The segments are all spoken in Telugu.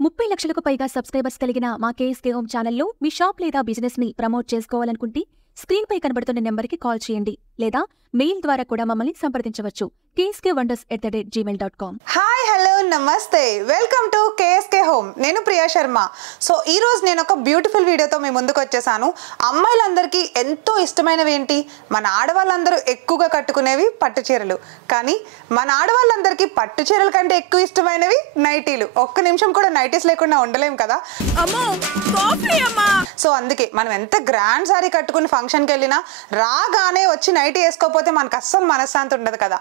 30 లక్షలకు పైగా సబ్స్క్రైబర్స్ కలిగిన మా కేఎస్కే హోమ్ ఛానల్లో మీ షాప్ లేదా బిజినెస్ ని ప్రమోట్ చేసుకోవాలనుకుంటే స్క్రీన్ పై కనబడుతున్న నెంబర్కి కాల్ చేయండి లేదా మెయిల్ ద్వారా కూడా మమ్మల్ని సంప్రదించవచ్చు. kskWonders@gmail.com. హాయ్ హలో నమస్తే, వెల్కమ్ టు కేఎస్కే హోమ్. నేను ప్రియా శర్మ. సో ఈ రోజు నేను ఒక బ్యూటిఫుల్ వీడియోతో మీ ముందుకు వచ్చేసాను. అమ్మాయిలందరికీ ఎంతో ఇష్టమైనవి ఏంటి? మన ఆడవాళ్ళందరూ ఎక్కువగా కట్టుకునేవి పట్టు చీరలు. కానీ మన ఆడవాళ్ళందరికీ పట్టు చీరల కంటే ఎక్కువ ఇష్టమైనవి నైటీలు. ఒక్క నిమిషం కూడా నైటీస్ లేకుండా ఉండలేం కదా. సో అందుకే మనం ఎంత గ్రాండ్ సారీ కట్టుకుని ఫంక్షన్కి వెళ్ళినా రాగానే వచ్చి నైటీ వేసుకోకపోతే మనకు అస్సలు మనశ్శాంతి ఉండదు కదా.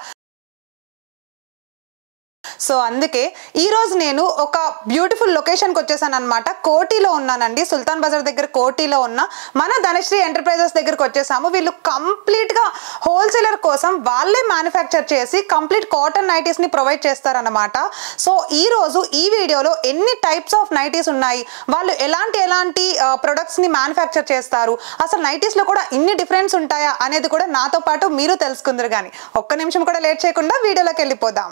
సో అందుకే ఈరోజు నేను ఒక బ్యూటిఫుల్ లొకేషన్కి వచ్చేసాను అనమాట. కోటిలో ఉన్నానండి, సుల్తాన్ బజార్ దగ్గర కోటిలో ఉన్న మన ధనశ్రీ ఎంటర్ప్రైజెస్ దగ్గరకు వచ్చేసాము. వీళ్ళు కంప్లీట్గా హోల్సేలర్ కోసం వాళ్ళే మ్యానుఫ్యాక్చర్ చేసి కంప్లీట్ కాటన్ నైటీస్ని ప్రొవైడ్ చేస్తారనమాట. సో ఈరోజు ఈ వీడియోలో ఎన్ని టైప్స్ ఆఫ్ నైటీస్ ఉన్నాయి, వాళ్ళు ఎలాంటి ప్రొడక్ట్స్ని మ్యానుఫ్యాక్చర్ చేస్తారు, అసలు నైటీస్లో కూడా ఇన్ని డిఫరెన్స్ ఉంటాయా అనేది కూడా నాతో పాటు మీరు తెలుసుకుందరు. కానీ ఒక్క నిమిషం కూడా లేట్ చేయకుండా వీడియోలోకి వెళ్ళిపోదాం.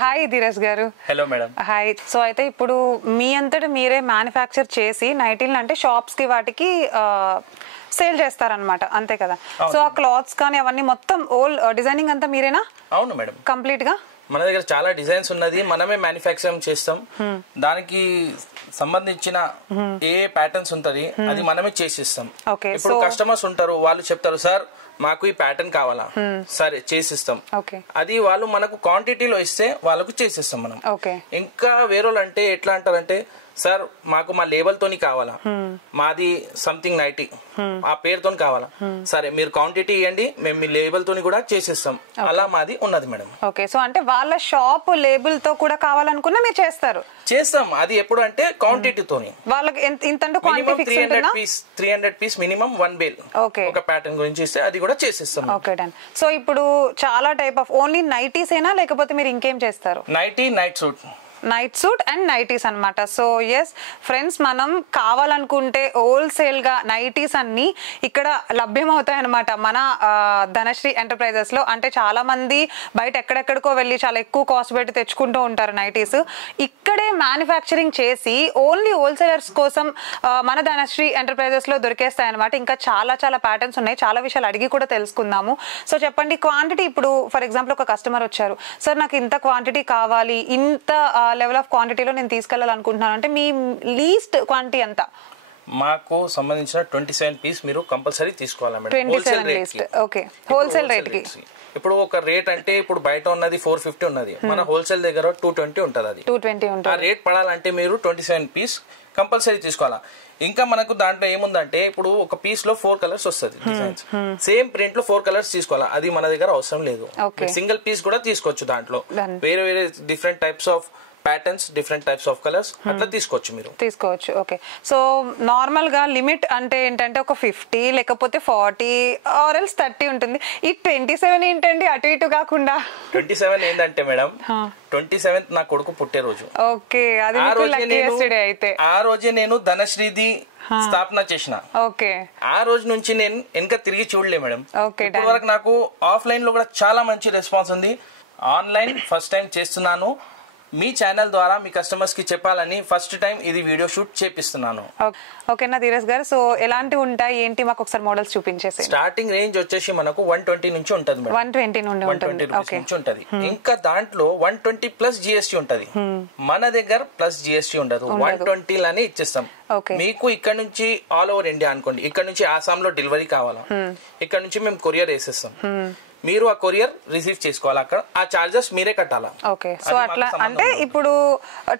హాయ్ ధీరజ్ గారు. Hello madam. హాయ్. సో అయితే ఇప్పుడు మీ అంతటి మీరే మ్యానుఫ్యాక్చర్ చేసి నైటీలు అంటే షాప్స్ కి వాటికి సేల్ చేస్తారనమాట, అంతే కదా? సో ఆ క్లాత్స్ కానీ అవన్నీ మొత్తం ఓల్ డిజైనింగ్ అంతా మీరేనా? అవును మేడం, కంప్లీట్ గా మన దగ్గర చాలా డిజైన్స్ ఉన్నది, మనమే మ్యానుఫ్యాక్చరింగ్ చేస్తాం. దానికి సంబంధించిన ఏ ప్యాటర్న్స్ ఉంటది అది మనమే చేసిస్తాం. ఇప్పుడు కస్టమర్స్ ఉంటారు, వాళ్ళు చెప్తారు సార్ మాకు ఈ ప్యాటర్న్ కావాలా, సరే చేసిస్తాం. అది వాళ్ళు మనకు క్వాంటిటీలో ఇస్తే వాళ్ళకు చేసిస్తాం మనం. ఇంకా వేరే అంటే ఎట్లా అంటారంటే సార్ మాకు మా లేబల్ తోని కావాలా, మాది సంథింగ్ నైటీ ఆ పేరుతో కావాలా, సరే మీరు క్వాంటిటీ ఇవ్వండి మేము మీ లేబుల్ తోని కూడా చేసిస్తాం. అలా మాది ఉన్నది మేడం. ఓకే. సో అంటే వాళ్ళ షాప్ లేబుల్ తో కూడా కావాలనుకున్నా మీరు చేస్తారు? చేస్తాం. అది ఎప్పుడు అంటే క్వాంటిటీ తోని వాళ్ళకి ఇంత 300 పీస్ మినిమం 1 బేల్ ఒక ప్యాటర్న్ గురించి ఇస్తే అది కూడా చేసిస్తాం. Okay done. సో ఇప్పుడు చాలా టైప్ ఆఫ్ ఓన్లీ నైటీస్ ఏనా లేకపోతే మీరు ఇంకేం చేస్తారు? Nightie, night suit and nighties అనమాట. సో ఎస్ ఫ్రెండ్స్, మనం కావాలనుకుంటే హోల్సేల్ గా నైటీస్ అన్ని ఇక్కడ లభ్యమవుతాయి అనమాట మన ధనశ్రీ ఎంటర్ప్రైజెస్ లో. అంటే చాలా మంది బయట ఎక్కడెక్కడికో వెళ్ళి చాలా ఎక్కువ కాస్ట్ పెట్టి తెచ్చుకుంటూ ఉంటారు నైటీస్. ఇక్కడే మ్యానుఫ్యాక్చరింగ్ చేసి ఓన్లీ హోల్సేలర్స్ కోసం మన ధనశ్రీ ఎంటర్ప్రైజెస్ లో దొరికేస్తాయి అనమాట. ఇంకా చాలా చాలా ప్యాటర్న్స్ ఉన్నాయి, చాలా విషయాలు అడిగి కూడా తెలుసుకుందాము. సో చెప్పండి క్వాంటిటీ. ఇప్పుడు ఫర్ ఎగ్జాంపుల్ ఒక కస్టమర్ వచ్చారు, సార్ నాకు ఇంత క్వాంటిటీ కావాలి, ఇంత లెవెల్ ఆఫ్ క్వాంటిటీలో నేను తీసుకెళ్లాలనుకుంటున్నాను అంటే మీ లీస్ట్ క్వాంటిటీ ఎంత? మాకు సంబంధించిన 27 పీస్ మీరు కంపల్సరీ తీసుకోవాలి madam. 27 least. Okay. Wholesale rate కి ఇప్పుడు ఒక రేట్ అంటే ఇప్పుడు బయట ఉన్నది 450 ఉన్నది, మన హోల్సేల్ దగ్గర 220 ఉంటది. అది 220 ఉంటుంది. ఆ రేట్ పడాలంటే మీరు 27 పీస్ కంపల్సరీ తీసుకోవాలా. ఇంకా మనకు దాంట్లో ఏముందంటే ఇప్పుడు ఒక పీస్ లో 4 కలర్స్ వస్తుంది డిజైన్స్, సేమ్ ప్రింట్ లో 4 కలర్స్ తీసుకోవాలా. అది మన దగ్గర అవసరం లేదు, సింగిల్ పీస్ కూడా తీసుకోవచ్చు. దాంట్లో వేరే వేరే different types of patterns, different types of colours అట్లా తీసుకోవచ్చు. ఓకే. సో నార్మల్ గా లిమిట్ అంటే ఏంటంటే ఒక 50 లేకపోతే 40 ఆర్ ఎల్స్ 30 ఉంటుంది. ఈ 27 ఏంటండి అటు ఇటు కాకుండా? 27 ఏంటంటే మేడం 27th నా కొడుకు పుట్టే రోజు. ఓకే. అది అయితే ఆ రోజే నేను ధనశ్రీది స్థాపన చేసిన. ఓకే. ఆ రోజు నుంచి నేను వెనక తిరిగి చూడలే మేడం. ఇప్పటి వరకు నాకు ఆఫ్లైన్ లో కూడా చాలా మంచి రెస్పాన్స్ ఉంది. ఆన్లైన్ ఫస్ట్ టైం చేస్తున్నాను. మీ ఛానల్ ద్వారా మీ కస్టమర్స్ కి చెప్పాలని ఫస్ట్ టైం ఇది వీడియో షూట్ చేపిస్తున్నాను. ఓకేనా ధీరజ్ గారు, సో ఎలాంటివి ఉంటాయి ఏంటి మాకు ఒకసారి మోడల్స్ చూపించేసి. స్టార్టింగ్ రేంజ్ వచ్చేసి మనకు 120 నుంచి ఉంటుంది మేడం. 120 నుంచి ఉంటది. ఇంకా దాంట్లో 120 ప్లస్ జిఎస్టీ ఉంటది. మన దగ్గర ప్లస్ జిఎస్టీ ఉండదు, 120 లానే ఇచ్చేస్తాం మీకు. ఇక్కడ నుంచి ఆల్ ఓవర్ ఇండియా అనుకోండి, ఇక్కడ నుంచి ఆసాం లో డెలివరీ కావాలా, ఇక్కడ నుంచి మేము కొరియర్ వేసేస్తాం. మీరు ఆ కొరియర్ రిసీవ్ చేసుకోవాలి, అక్కడ ఆ చార్జెస్ మీరే కట్టాలా. ఓకే, సో అట్లా అంటే ఇప్పుడు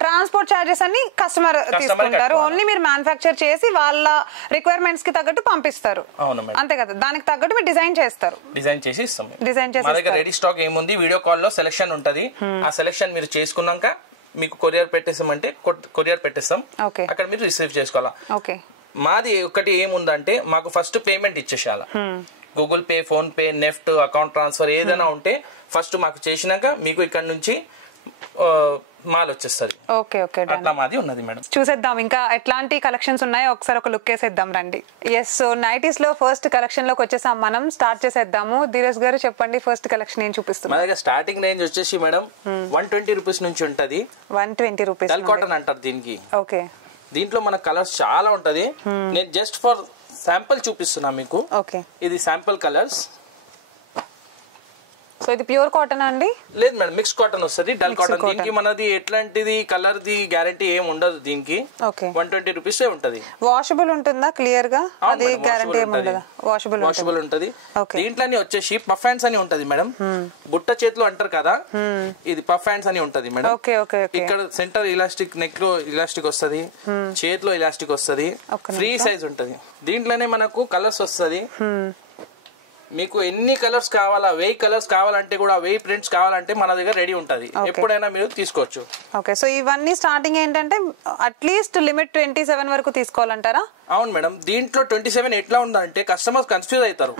ట్రాన్స్పోర్ట్ చార్జెస్ అన్ని కస్టమర్ తీసుకుంటారు, ఓన్లీ మీరు మ్యానుఫ్యాక్చర్ చేసి వాళ్ళ రిక్వైర్మెంట్స్ కి తగ్గట్టు పంపిస్తారు. అవును మేడం, అంతే కదా, దానికి తగ్గట్టు మీరు డిజైన్ చేస్తారు. డిజైన్ చేసి ఇస్తాం. మా దగ్గర రెడీ స్టాక్ ఏముంది, వీడియో కాల్ లో సెలెక్షన్ ఉంటది. ఆ సెలెక్షన్ మీరు చేసుకున్నాక మీకు కొరియర్ పెట్టేసామంటే కొరియర్ పెట్టేస్తాం, అక్కడ మీరు రిసీవ్ చేసుకోవాలా. మాది ఒకటి ఏముందంటే మాకు ఫస్ట్ పేమెంట్ ఇచ్చేసేయాల. Google Pay, PhonePe, NEFT, account transfer ఏదైనా ఉంటే ఫస్ట్ మాకు చేసినాక మీకు ఇక్కడ నుంచి మాల్ వచ్చేస్తుంది. అట్లా మాది ఉన్నది మేడం. చూసేద్దాం ఇంకా ఎట్లాంటి కలెక్షన్స్ ఉన్నాయో ఒకసారి ఒక లుక్ వేసేద్దాం రండి. ఎస్, సో నైటీస్ లో ఫస్ట్ కలెక్షన్ లోకి వచ్చేసాం, మనం స్టార్ట్ చేసేద్దాము. ధీరజ్ గారు చెప్పండి, ఫస్ట్ కలెక్షన్ ఏం చూపిస్తుంది? మా దగ్గర స్టార్టింగ్ రేంజ్ వచ్చేసి మేడం 120 రూపీస్ నుంచి ఉంటది. 120 రూపీస్. డల్ కాటన్ అంటారు దీనికి. ఓకే, దీంట్లో మన కలర్స్ చాలా ఉంటది. నేను జస్ట్ ఫర్ శాంపుల్ చూపిస్తున్నా మీకు. ఓకే, ఇది శాంపుల్ కలర్స్. సో ఇది ప్యూర్ కాటన్ అండి? లేదు మేడం, మిక్స్ కాటన్ వస్తుంది, డల్ కాటన్. దీనికి మనది ఎట్లాంటిది కలర్ ది గ్యారంటీ ఏం ఉండదు దీనికి. 120 రూపీస్ ఉంటది. వాషబుల్ ఉంటుందా క్లియర్ గా? అది గ్యారంటీ ఏం ఉండదా? వాషబుల్ ఉంటది. దీంట్లోనే వచ్చేసి పఫ్ హ్యాండ్స్ అని ఉంటది మేడం. బుట్ట చేతులు అంటారు కదా, ఇది పఫ్ హ్యాండ్స్ అని ఉంటది మేడం. ఇక్కడ సెంటర్ ఇలాస్టిక్, నెక్ లో ఇలాస్టిక్ వస్తుంది, చేతిలో ఇలాస్టిక్ వస్తుంది, ఫ్రీ సైజ్ ఉంటది. దీంట్లోనే మనకు కలర్స్ వస్తుంది. మీకు ఎన్ని కలర్స్ కావాలా, 1000 కలర్స్ కావాలంటే కూడా 1000 ప్రింట్స్ కావాలంటే మన దగ్గర రెడీ ఉంటది, ఎప్పుడైనా మీరు తీసుకోవచ్చు. ఓకే, సో ఇవన్నీ స్టార్టింగ్ ఏంటంటే అట్లీస్ట్ లిమిట్ 27 వరకు తీసుకోవాలంటారా? అవును మేడం, దీంట్లో 27 ఎట్లా ఉందంటే కస్టమర్స్ కన్ఫ్యూజ్ అవుతారు.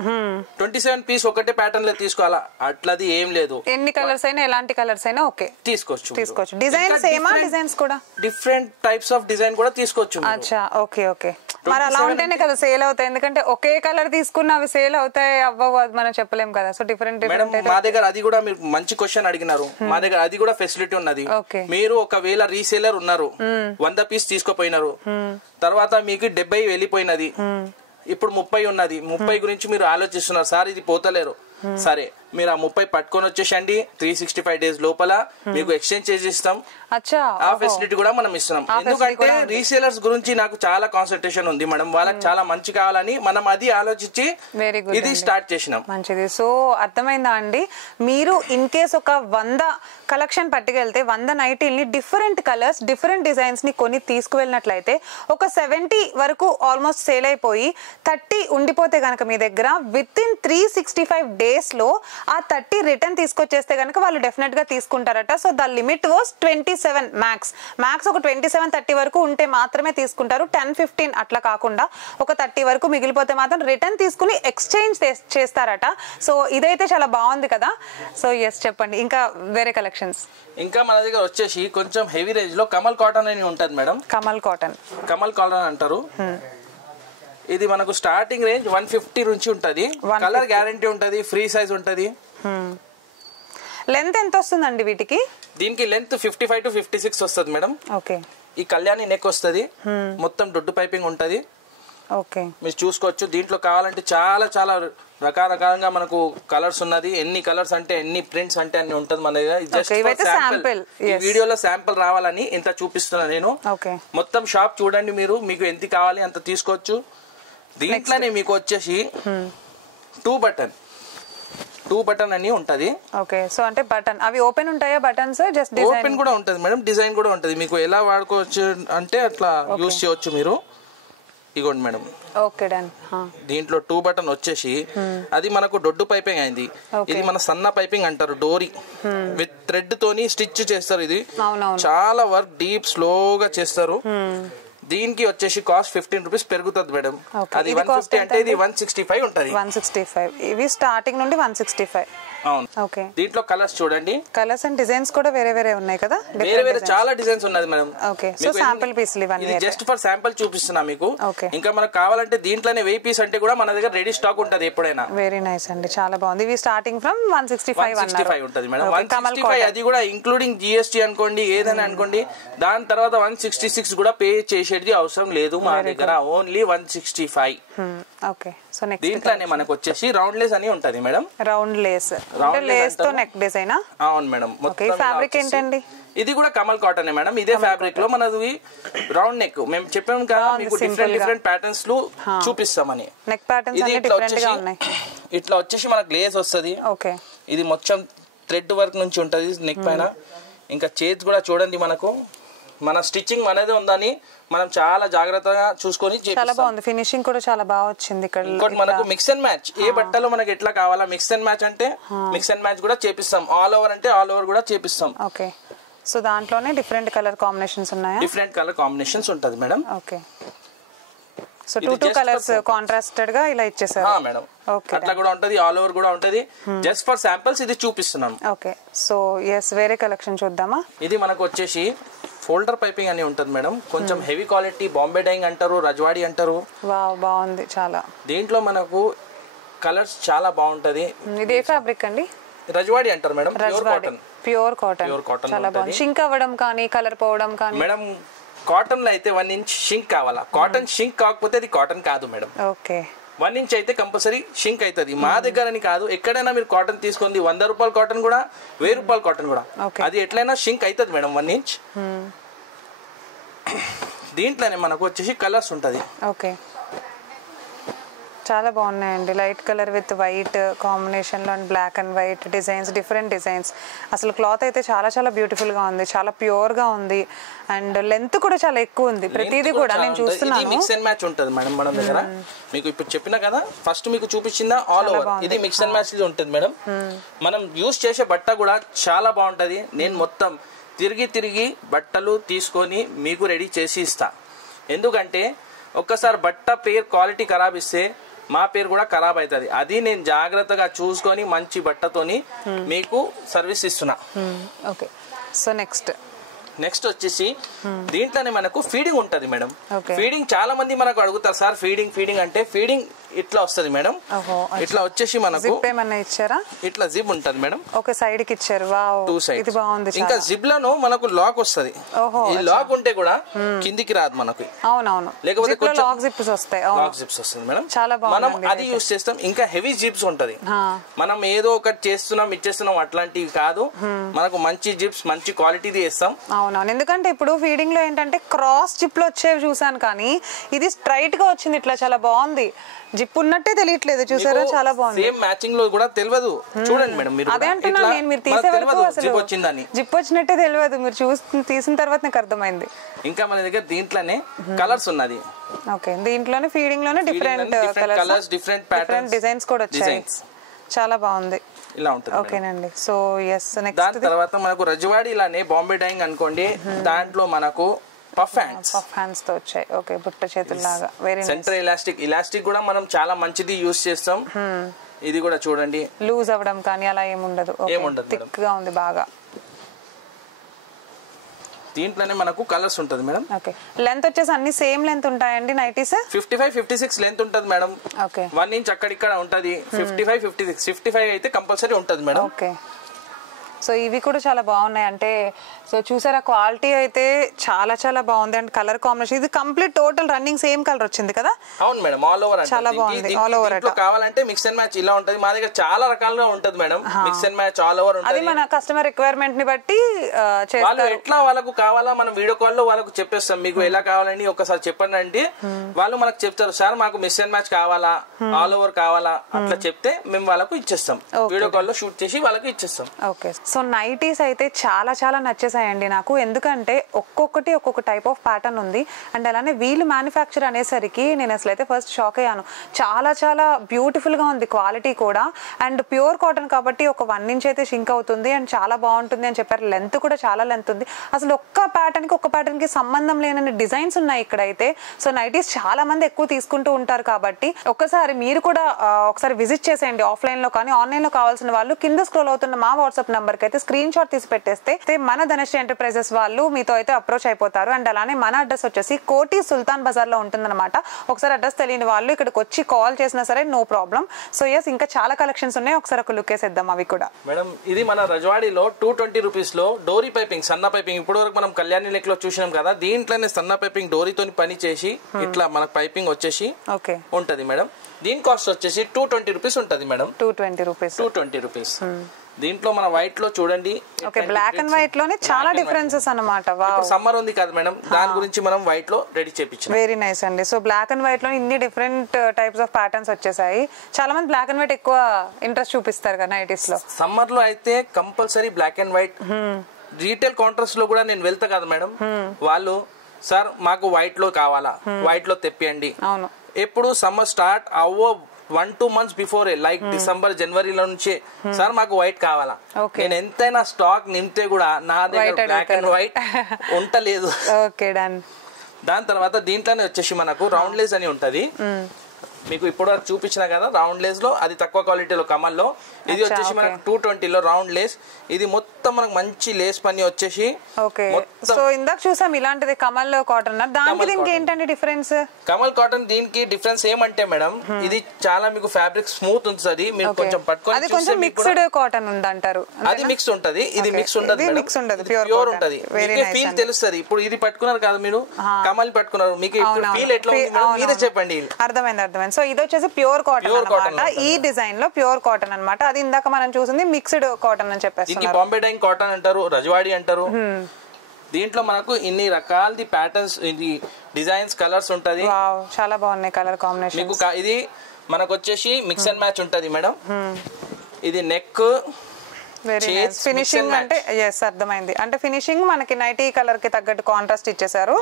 27 పీస్ ఒకటే ప్యాటర్న్ లో తీసుకోవాలా, అట్లది ఏం లేదు. ఎన్ని కలర్స్ అయినా, ఎలాంటి కలర్స్ అయినా ఓకే తీసుకోవచ్చు. డిజైన్స్ ఏమా? డిజైన్స్ కూడా డిఫరెంట్ టైప్స్ ఆఫ్ డిజైన్ కూడా తీసుకోవచ్చు. అచ్చా, ఓకే ఓకే. మరి అలా ఉంటేనే కదా సేల్ అవుతాయి, ఎందుకంటే ఒకే కలర్ తీసుకున్న అవి సేల్ అవుతాయి అవ్వవు అది మనం చెప్పలేం కదా. సో డిఫరెంట్ మా దగ్గర అది కూడా మీరు మంచి క్వశ్చన్ అడిగినారు. మా దగ్గర అది కూడా ఫెసిలిటీ ఉన్నది. మీరు ఒకవేళ రీసేలర్ ఉన్నారు, 100 పీస్ తీసుకోపోయినారు, తర్వాత మీకు 70 వెళ్ళిపోయినది, ఇప్పుడు 30 ఉన్నది, 30 గురించి మీరు ఆలోచిస్తున్నారు, సార్ ఇది పోతలేరు. సరే, మీరు ఆ 30 పట్టుకొని వచ్చేసండి, 365 డేస్ లోపల మీకు ఎక్స్చేంజ్ చేసి ఇస్తాం. ఆ ఫెసిలిటీ కూడా మనం ఇస్తున్నాం. ఎందుకంటే రీసేలర్స్ గురించి నాకు చాలా కాన్సన్ట్రేషన్ ఉంది మేడం, వాళ్ళకి చాలా మంచి కావాలని మనం అది ఆలోచించి ఇది స్టార్ట్ చేసినాం. మంచిది. సో అర్థమైందా అండి, మీరు ఇన్ కేస్ ఒక 100 కలెక్షన్ పట్టుకెళ్తే 100 నైటీల్ని డిఫరెంట్ కలర్స్, డిఫరెంట్ డిజైన్స్ ని కొని తీసుకువెళ్ళినట్లయితే ఒక 70 వరకు ఆల్మోస్ట్ సేల్ అయిపోయి 30 ఉండిపోతే గనక మీ దగ్గర విత్ ఇన్ 365 డేస్ లో ఆ 30 రిటర్న్ తీసుకొచ్చేస్తే గనక వాళ్ళు డెఫినెట్ గా తీసుకుంటారట. So the limit was 27 max ఒక 27-30 వరకు ఉంటే మాత్రమే తీసుకుంటారు. 10-15 అట్లా కాకుండా ఒక 30 వరకు మిగిలిపోతే మాత్రం రిటర్న్ తీసుకుని ఎక్స్చేంజ్ చేస్తారట. సో ఇదైతే చాలా బాగుంది కదా. సో ఎస్, చెప్పండి ఇంకా వేరే కలెక్షన్స్. ఇంకా మన దగ్గర వచ్చేసి కొంచెం హెవీ రేంజ్ లో కమల్ కాటన్ అని ఉంటది మేడం. కమల్ కాటన్ అంటారు. ఇది మనకు స్టార్టింగ్ రేంజ్ 150 నుంచి ఉంటది. కలర్ గ్యారంటీ ఉంటది, ఫ్రీ సైజ్ ఉంటది. లెంత్ ఎంత వస్తుందండి వీటికి? దీనికి లెంత్ 55 to 56 వస్తుంది మేడం. ఓకే, ఈ కళ్యాణి నెక్ వస్తుంది, మొత్తం దొడ్డు పైపింగ్ ఉంటది. ఓకే, మీరు చూసుకోవచ్చు. దీంట్లో కావాలంటే చాలా చాలా రకరకాలుగా మనకు కలర్స్ ఉన్నది. ఎన్ని కలర్స్ అంటే ఎన్ని ప్రింట్స్ అంటే అన్ని ఉంటది మన దగ్గర. ఈ వీడియోలో శాంపుల్ రావాలని ఇంత చూపిస్తున్నా నేను. మొత్తం షాప్ చూడండి మీరు, మీకు ఎంత కావాలి అంత తీసుకోవచ్చు. దీంట్లోనే మీకు వచ్చేసి 2 బటన్ అని ఉంటది. ఓకే, సో అంటే బటన్ అవి ఓపెన్ ఉంటాయా? బటన్స్ జస్ట్ ఓపెన్ కూడా ఉంటది మేడం, డిజైన్ కూడా ఉంటది. మీకు ఎలా వాడుకోవచ్చు అంటే అట్లా యూస్ చేయవచ్చు మీరు. ఇగోండి మేడం. Okay, done. దీంట్లో 2 బటన్ వచ్చేసి అది మనకు దొడ్డు పైపింగ్ అయింది. ఇది మన సన్న పైపింగ్ అంటారు, డోరీ విత్ థ్రెడ్ తోని స్టిచ్ చేస్తారు. ఇది చాలా వర్క్ డీప్ స్లోగా చేస్తారు. దీనికి వచ్చేసి కాస్ట్ 15 రూపీస్ పెరుగుతుంది మేడం. అది 150 అంటే ఇది 165 ఉంటది. 165 ఇవి స్టార్టింగ్ నుండి 165. ఓకే దీంట్లో కలర్స్ చూడండి, కలర్స్ అండ్ డిజైన్స్ కూడా వేరే వేరే ఉన్నాయి కదా, వేరే వేరే చాలా డిజైన్స్ ఉన్నది మేడం. ఓకే సో శాంపిల్ పీసులు ఇవన్నీ జస్ట్ ఫర్ శాంపిల్ చూపిస్తున్నా మీకు. ఇంకా మనకు కావాలంటే దీంట్లోనే 1000 పీస్ అంటే కూడా మన దగ్గర రెడీ స్టాక్ ఉంటది ఎప్పుడైనా. వెరీ నైస్ అండి, చాలా బాగుంది. ఇవి స్టార్టింగ్ ఫ్రమ్ 165 ఉంటది మేడం. 165 అది కూడా ఇంక్లూడింగ్ జిఎస్టీ అనుకోండి, ఏదైనా అనుకోండి. దాని తర్వాత 166 కూడా పే చేసేది అవసరం లేదు మా దగ్గర, ఓన్లీ 165. ఓకే సో నెక్స్ట్ దీంట్లోనే మనకు వచ్చేసి రౌండ్ లేస్ అని ఉంటది మేడం. రౌండ్ లేస్ అంటే లేస్ తో నెక్ డిజైన్. అవును మేడం. ఓకే ఫ్యాబ్రిక్ ఏంటండి? ఇది కూడా కమల్ కాటన్ మేడం. ఇదే ఫ్యాబ్రిక్ లో మనది రౌండ్ నెక్. మేము చెప్పాము కదా మీకు డిఫరెంట్ ప్యాటర్న్స్ లో చూపిస్తామని. నెక్ ప్యాటర్న్స్ అన్ని డిఫరెంట్ గా ఉన్నాయి. ఇట్లా వచ్చేసి మనకు లేస్ వస్తది. ఓకే ఇది మొత్తం థ్రెడ్ వర్క్ నుంచి ఉంటది నెక్ పైన. ఇంకా చేతి కూడా చూడండి, మనకు మన స్టిచ్చింగ్ అనేది ఉందని మనం చాలా జాగ్రత్తగా చూసుకొని చాలా బాగుంది. ఫినిషింగ్ కూడా చాలా బాగా వచ్చింది ఇక్కడ. ఇంకోటి మనకు మిక్స్ అండ్ మ్యాచ్, ఏ బట్టలో మనకి ఎట్లా కావాలా మిక్స్ అండ్ మ్యాచ్ అంటే మిక్స్ అండ్ మ్యాచ్ కూడా చేపిస్తాం. ఆల్ ఓవర్ అంటే ఆల్ ఓవర్ కూడా చేపిస్తాం. ఓకే సో దాంట్లోనే డిఫరెంట్ కలర్ కాంబినేషన్స్ ఉన్నాయా? డిఫరెంట్ కలర్ కాంబినేషన్స్ ఉంటది madam. Okay so 2 colours contrasted గా ఇలా ఇచ్చేసారు మేడం. అట్లా కూడా ఉంటది, ఆల్ ఓవర్ కూడా ఉంటది. జస్ట్ ఫర్ శాంపిల్స్ ఇది చూపిస్తున్నాం. ఓకే సో ఎస్ వేరే కలెక్షన్ చూద్దామా? ఇది మనకు వచ్చేసి ఫోల్డర్ పైపింగ్ అని ఉంటది మేడం. కొంచెం హెవీ క్వాలిటీ, బాంబే డైయింగ్ అంటారు, రజవాడి అంటారు. వావ్ బాగుంది చాలా. దీంట్లో మనకు కలర్స్ చాలా బాగుంటది. ఇది ఏ ఫ్యాబ్రిక్ అండి? రజవాడి అంటారు మేడం. ప్యూర్ కాటన్ చాలా బాగుంది. షింక్ అవ్వడం కానీ కలర్ పోవడం కానీ మేడం కాటన్ లో అయితే 1 ఇంచ్ షింక్ కావాలా. కాటన్ షింక్ కాకపోతే అది కాటన్ కాదు మేడం. ఓకే 1 ఇంచ్ అయితే కంపల్సరీ షింక్ అవుతుంది. మా దగ్గర అని కాదు, ఎక్కడైనా మీరు కాటన్ తీసుకుంది 100 రూపాయల కాటన్ కూడా 1000 రూపాయల కాటన్ కూడా అది ఎట్లయినా షింక్ అవుతుంది మేడం 1 ఇంచ్. దీంట్లోనే మనకు వచ్చేసి కలర్స్ ఉంటది. ఓకే చాలా బాగున్నాయండి. Light colour with white combination లో black and white designs, different designs. అసలు క్లాత్ అయితే చాలా చాలా బ్యూటిఫుల్ గా ఉంది, చాలా ప్యూర్ గా ఉంది. అండ్ లెంత్ కూడా చాలా ఎక్కువ ఉంది. ప్రతిదీ కూడా నేను చూస్తున్నాను మిక్స్ అండ్ మ్యాచ్ ఉంటది మేడం మన దగ్గర. మీకు ఇప్పుడు చెప్పినా కదా, ఫస్ట్ మీకు చూపించిందా ఆల్ ఓవర్, ఇది మిక్స్ అండ్ మ్యాచ్ ఉంటది మేడం. మనం యూస్ చేసే బట్ట కూడా చాలా బాగుంటది. నేను మొత్తం తిరిగి బట్టలు తీసుకొని మీకు రెడీ చేసి ఇస్తా. ఎందుకంటే ఒక్కసారి బట్ట పేరు క్వాలిటీ ఖరాబ్ ఇస్తే మా పేరు కూడా ఖరాబ్ అవుతుంది. అది నేను జాగ్రత్తగా చూసుకొని మంచి బట్టతోని మీకు సర్వీస్ ఇస్తున్నా. ఓకే సో నెక్స్ట్ వచ్చేసి దీంట్లోనే మనకు ఫీడింగ్ ఉంటది మేడం. ఫీడింగ్ చాలా మంది మనకు అడుగుతారు, సార్ ఫీడింగ్ అంటే ఫీడింగ్ ఇట్లా వస్తది మేడం. ఇట్లా వచ్చేసి మనకు ఇచ్చారా, ఇట్లా జిప్ ఉంటది మేడం. ఒక సైడ్ కి ఇచ్చారు. Wow 2 sides. ఇది బాగుంది. ఇంకా జిప్ లను మనకు లాక్ వస్తది. ఈ లాక్ ఉంటే కూడా కిందికి రాదు మనకు. అవునవును, లేకపోతే లాక్ జిప్స్ వస్తాయి. లాక్ జిప్స్ వస్తుంది మేడం. చాలా బాగుంది. మనం అది యూస్ చేస్తాం. ఇంకా హెవీ జిప్స్ ఉంటది. మనం ఏదో ఒకటి చేస్తున్నాం ఇచ్చేస్తున్నాం అట్లాంటివి కాదు. మనకు మంచి జిప్స్ మంచి క్వాలిటీది వేస్తాం. అవునవును, ఎందుకంటే ఇప్పుడు ఫీడింగ్ లో ఏంటంటే క్రాస్ జిప్ లో వచ్చేవి చూసాను, కానీ ఇది స్ట్రైట్ గా వచ్చింది. ఇట్లా చాలా బాగుంది. జిప్ ఉన్నట్టే తెలియట్లేదు, చూసారా చాలా బాగుంది. సేమ్ మ్యాచింగ్ లో కూడా తెలియదు. చూడండి మేడం, మీరు అదే అంటున్నాను నేను, మీరు తీసే వరకు అసలు జిప్ వచ్చినట్టే తెలియదు. మీరు తీసిన తర్వాత నాకు అర్థమైంది. ఇంకా మన దగ్గర దీంట్లోనే కలర్స్ ఉన్నది. ఓకే దీంట్లోనే ఫీడింగ్ లోనే డిఫరెంట్ కలర్స్, డిఫరెంట్ డిజైన్స్ కూడా వచ్చాయి. చాలా బాగుంది. ఇలా ఉంటుంది. ఓకేనండి. సో ఎస్ నెక్స్ట్ దాని తర్వాత మనకు రజవాడి ఇలానే బాంబే డైయింగ్ అనుకోండి. దాంట్లో మనకు పఫ్ హ్యాండ్స్ తో వచ్చాయి. ఓకే బుట్ట చేతుల్లాగా. Very nice. సెంటర్ ఇలాస్టిక్ కూడా మనం చాలా మంచిది యూస్ చేస్తాం. ఇది కూడా చూడండి, లూజ్ అవ్వడం కానీ అలా ఏముండదు. థిక్ గా ఉంది బాగా. దీంట్లోనే మనకు కలర్స్ ఉంటది మేడం. ఓకే లెంత్ వచ్చేసి అన్ని సేమ్ లెంత్ ఉంటాయండి నైటీస్? 55-56 లెంత్ ఉంటది మేడం. ఓకే 1 ఇంచ్ అక్కడిక్కడ ఉంటది. 55-56 అయితే కంపల్సరీ ఉంటది మేడం. ఓకే సో ఇవి కూడా చాలా బాగున్నాయి. అంటే సో చూసారా క్వాలిటీ అయితే చాలా చాలా బాగుంది. అండ్ కలర్ కాంబినేషన్ ఇది complete total running same colour వచ్చింది కదా? అవును మేడం, ఆల్ ఓవర్. చాలా బాగుంది. ఆల్ ఓవర్ కావాలంటే మిక్స్ అండ్ మ్యాచ్ ఇలా ఉంటది. మా దగ్గర చాలా రకాలుగా ఉంటది madam. Mix and match all over ఉంటది. అది మన కస్టమర్ రిక్వైర్మెంట్ ని బట్టి వాళ్ళు ఎట్లా వాళ్ళకు కావాలా మనం వీడియో కాల్ లో వాళ్ళకు చెప్పేస్తాం. మీకు ఎలా కావాలని ఒకసారి చెప్పండి అంటే వాళ్ళు మనకు చెప్తారు, సార్ మాకు మిక్స్ అండ్ మ్యాచ్ కావాలా, ఆల్ ఓవర్ కావాలా, అట్లా చెప్తే మేము వాళ్ళకు ఇచ్చేస్తాం. వీడియో కాల్ లో షూట్ చేసి వాళ్ళకి ఇచ్చేస్తాం. ఓకే సో నైటీస్ అయితే చాలా చాలా నచ్చేసాయండి నాకు, ఎందుకంటే ఒక్కొక్కటి ఒక్కొక్క టైప్ ఆఫ్ ప్యాటర్న్ ఉంది. అండ్ అలానే వీళ్ళు మ్యానుఫ్యాక్చర్ అనేసరికి నేను అసలు అయితే ఫస్ట్ షాక్ అయ్యాను. చాలా చాలా బ్యూటిఫుల్గా ఉంది క్వాలిటీ కూడా. అండ్ ప్యూర్ కాటన్ కాబట్టి ఒక 1 ఇంచ్ అయితే షింక్ అవుతుంది అండ్ చాలా బాగుంటుంది అని చెప్పారు. లెంత్ కూడా చాలా లెంత్ ఉంది. అసలు ఒక్క ప్యాటర్న్కి సంబంధం లేని డిజైన్స్ ఉన్నాయి ఇక్కడైతే. సో నైటీస్ చాలా మంది ఎక్కువ తీసుకుంటూ ఉంటారు కాబట్టి ఒక్కసారి మీరు కూడా ఒకసారి విజిట్ చేసేయండి. ఆఫ్లైన్లో కానీ ఆన్లైన్లో కావాల్సిన వాళ్ళు కింద స్క్రోల్ అవుతున్న మా వాట్సాప్ నెంబర్కి అయితే స్క్రీన్ షాట్ తీసి పెట్టేస్తే మన ధనశ్రీ ఎంటర్ప్రైజెస్ వాళ్ళు మీతో అయితే అప్రోచ్ అయిపోతారు. అండ్ అలానే మన అడ్రస్ వచ్చేసి కోటి సుల్తాన్ బజార్ లో ఉంటుందన్నమాట. ఒకసారి అడ్రస్ తెలియని వాళ్ళు ఇక్కడికి వచ్చి కాల్ చేసినా సరే నో ప్రాబ్లం. సో ఎస్, ఇంకా చాలా కలెక్షన్స్ ఉన్నాయి, ఒకసారి ఒక లుక్ వేసేద్దాం అవి కూడా. మేడం ఇది మన రజవాడిలో 220 రూపీస్ లో డోరీ పైపింగ్, సన్న పైపింగ్. ఇప్పుడు వరకు మనం కళ్యాణి నెక్ లో చూసినాం కదా, దీంట్లోనే సన్న పైపింగ్ డోరీతో పని చేసి ఇట్లా మనకు పైపింగ్ వచ్చేసి ఉంటది మేడం. దీని కాస్ట్ వచ్చేసి 220 రూపీస్ ఉంటది మేడం. 220 రూపీస్. దీంట్లో మన వైట్ లో చూడండి, ఓకే బ్లాక్ అండ్ వైట్ లోనే చాలా డిఫరెన్సెస్ అన్నమాట. సమ్మర్ ఉంది కదా మేడం, దాని గురించి మనం వైట్ లో రెడీ చేపించాం. వెరీ నైస్ అండి. సో బ్లాక్ అండ్ వైట్ లో ఇన్ని డిఫరెంట్ టైప్స్ ఆఫ్ ప్యాటర్న్స్ వచ్చేసాయి. చాలా మంది బ్లాక్ అండ్ వైట్ ఎక్కువ ఇంట్రెస్ట్ చూపిస్తారు కదా నైటీస్ లో. సమ్మర్ లో అయితే compulsory black and white. Retail counters లో కూడా నేను వెళ్తా కదా మేడం, వాళ్ళు సార్ మాకు వైట్ లో కావాలా, వైట్ లో తెప్పియండి. అవును, ఎప్పుడు సమ్మర్ స్టార్ట్ అవ్వో 1-2 months బిఫోర్, లైక్ డిసెంబర్ జనవరిలో నుంచే సార్ మాకు వైట్ కావాలా. నేను ఎంతైనా స్టాక్ నింపితే కూడా నా దగ్గర బ్లాక్ అండ్ వైట్ ఉండలేదు. దాని తర్వాత దీంట్లోనే వచ్చేసి మనకు రౌండ్ లేస్ అని ఉంటది. మీకు ఇప్పుడు చూపించిన కదా రౌండ్ లేస్ లో, అది తక్కువ క్వాలిటీలో కమల్లో. ఇది వచ్చేసి మనకు 220 లో రౌండ్ లేస్. ఇది మొత్తం మనకు మంచి లేస్ పని వచ్చేసి. సో ఇందాక చూసాం ఇలాంటిది కమల్ కాటన్. దానికి దీనికి ఏంటంటే డిఫరెన్స్? కమల్ కాటన్ దీనికి డిఫరెన్స్ ఏమంటే మేడం, ఇది చాలా మీకు ఫ్యాబ్రిక్ స్మూత్ ఉంటుంది. మీరు కొంచెం పట్టుకొని అది కొంచెం మిక్స్డ్ కాటన్ ఉందంటారు. అది మిక్స్ ఉంటది, ఇది మిక్స్ ఉండదు, ప్యూర్ ఉంటది. ఫీల్ తెలుస్తుంది. ఇప్పుడు ఇది పట్టుకున్నారు కదా మీరు, కమల్ పట్టుకున్నారు, మీకు ఫీల్ ఎట్లా మీరే చెప్పండి. అర్థమైంది. సో ఇది వచ్చేసి ప్యూర్ కాటన్ అన్నమాట. ఈ డిజైన్ లో ప్యూర్ కాటన్ అన్నమాట. అది ఇందాక మనం చూసింది మిక్స్డ్ కాటన్ అని చెప్పేసి. బాంబే డైయింగ్ కాటన్ అంటారు, రజవాడి అంటారు. దీంట్లో మనకు ఇన్ని రకాలది ప్యాటర్న్స్, ఇది డిజైన్స్, కలర్స్ ఉంటది. చాలా బాగున్నాయి కలర్ కాంబినేషన్. మీకు ఇది మనకు వచ్చేసి మిక్స్ అండ్ మ్యాచ్ ఉంటది మేడం. ఇది నెక్ ఫినిషింగ్ అంటే ఎస్ అర్థమైంది. అంటే ఫినిషింగ్ మనకి నైటీ కలర్ కి తగ్గట్టు కాంట్రాస్ట్ ఇచ్చేసారు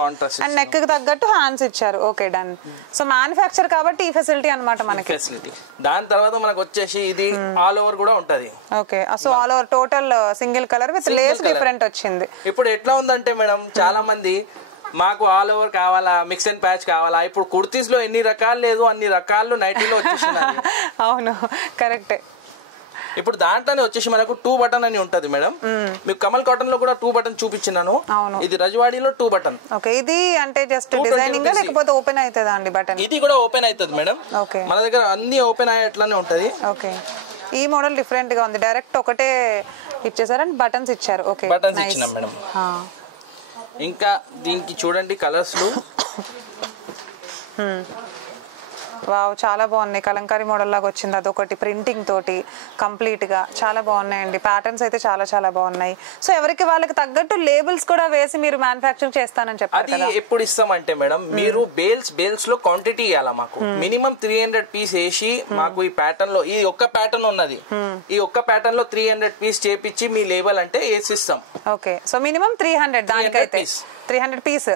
అండ్ నెక్ కి తగ్గట్టు హ్యాండ్స్ ఇచ్చారు. Okay done. సో మ్యానుఫ్యాక్చర్ కాబట్టి ఈ ఫెసిలిటీ అన్నమాట మనకి. ఫెసిలిటీ. దాని తర్వాత మనకు వచ్చేసి ఇది ఆల్ ఓవర్ కూడా ఉంటది. Okay, so all over total single colour with lace different వచ్చింది. ఇప్పుడు ఎట్లా ఉందంటే మేడం, చాలా మంది మాకు ఆల్ ఓవర్ కావాలా, మిక్స్ అండ్ ప్యాచ్ కావాలా. ఇప్పుడు కుర్తీస్ లో ఎన్ని రకాలు లేదు అన్ని రకాలు నైటీలో వచ్చేసినాయి. అవును, కరెక్టే. ఇప్పుడు దాంట్లోనే వచ్చేసి మనకు 2 బటన్ అని ఉంటది మేడం. మీకు కమల్ కాటన్ లో కూడా 2 బటన్ చూపించినాను. ఇది రజవాడిలో 2 బటన్. ఓకే, ఇది అంటే జస్ట్ డిజైనింగ్ లేకపోతే ఓపెన్ అవుతుందా అండి బటన్? ఇది కూడా ఓపెన్ అవుతుంది మేడం. ఓకే, మన దగ్గర అన్ని ఓపెన్ అయ్యేట్లానే ఉంటది. ఓకే, ఈ మోడల్ డిఫరెంట్ గా ఉంది. డైరెక్ట్ ఒకటే ఇచ్చేసారు అండ్ బటన్స్ ఇచ్చారు. ఓకే, బటన్స్ ఇచ్చినాం మేడం. ఇంకా దీనికి చూడండి కలర్స్. వావ్, చాలా బాగున్నాయి. కలంకారీ మోడల్ లాగా వచ్చింది, అదొకటి ప్రింటింగ్ తోటి కంప్లీట్ గా. చాలా బాగున్నాయండి ప్యాటర్న్స్ అయితే, చాలా చాలా బాగున్నాయి. సో ఎవరికి వాళ్ళకి తగ్గట్టు లేబుల్స్ కూడా వేసి మీరు మ్యానుఫ్యాక్చరింగ్ చేస్తానని చెప్పారు కదా. అది ఎప్పుడు ఇస్తామంటే మేడం, మీరు బేల్స్ లో క్వాంటిటీ ఇవ్వాలా మాకు. మినిమం 300 పీస్ వేసి మాకు ఈ ప్యాటర్న్ లో, ఈ ఒక్క ప్యాటర్న్ ఉన్నది, ఈ ఒక్క ప్యాటర్న్ లో 300 పీస్ చేపించి మీ లేబుల్ అంటే వేసి ఇస్తాం. ఓకే, సో మినిమం 300 దానికైతే 300 పీస్.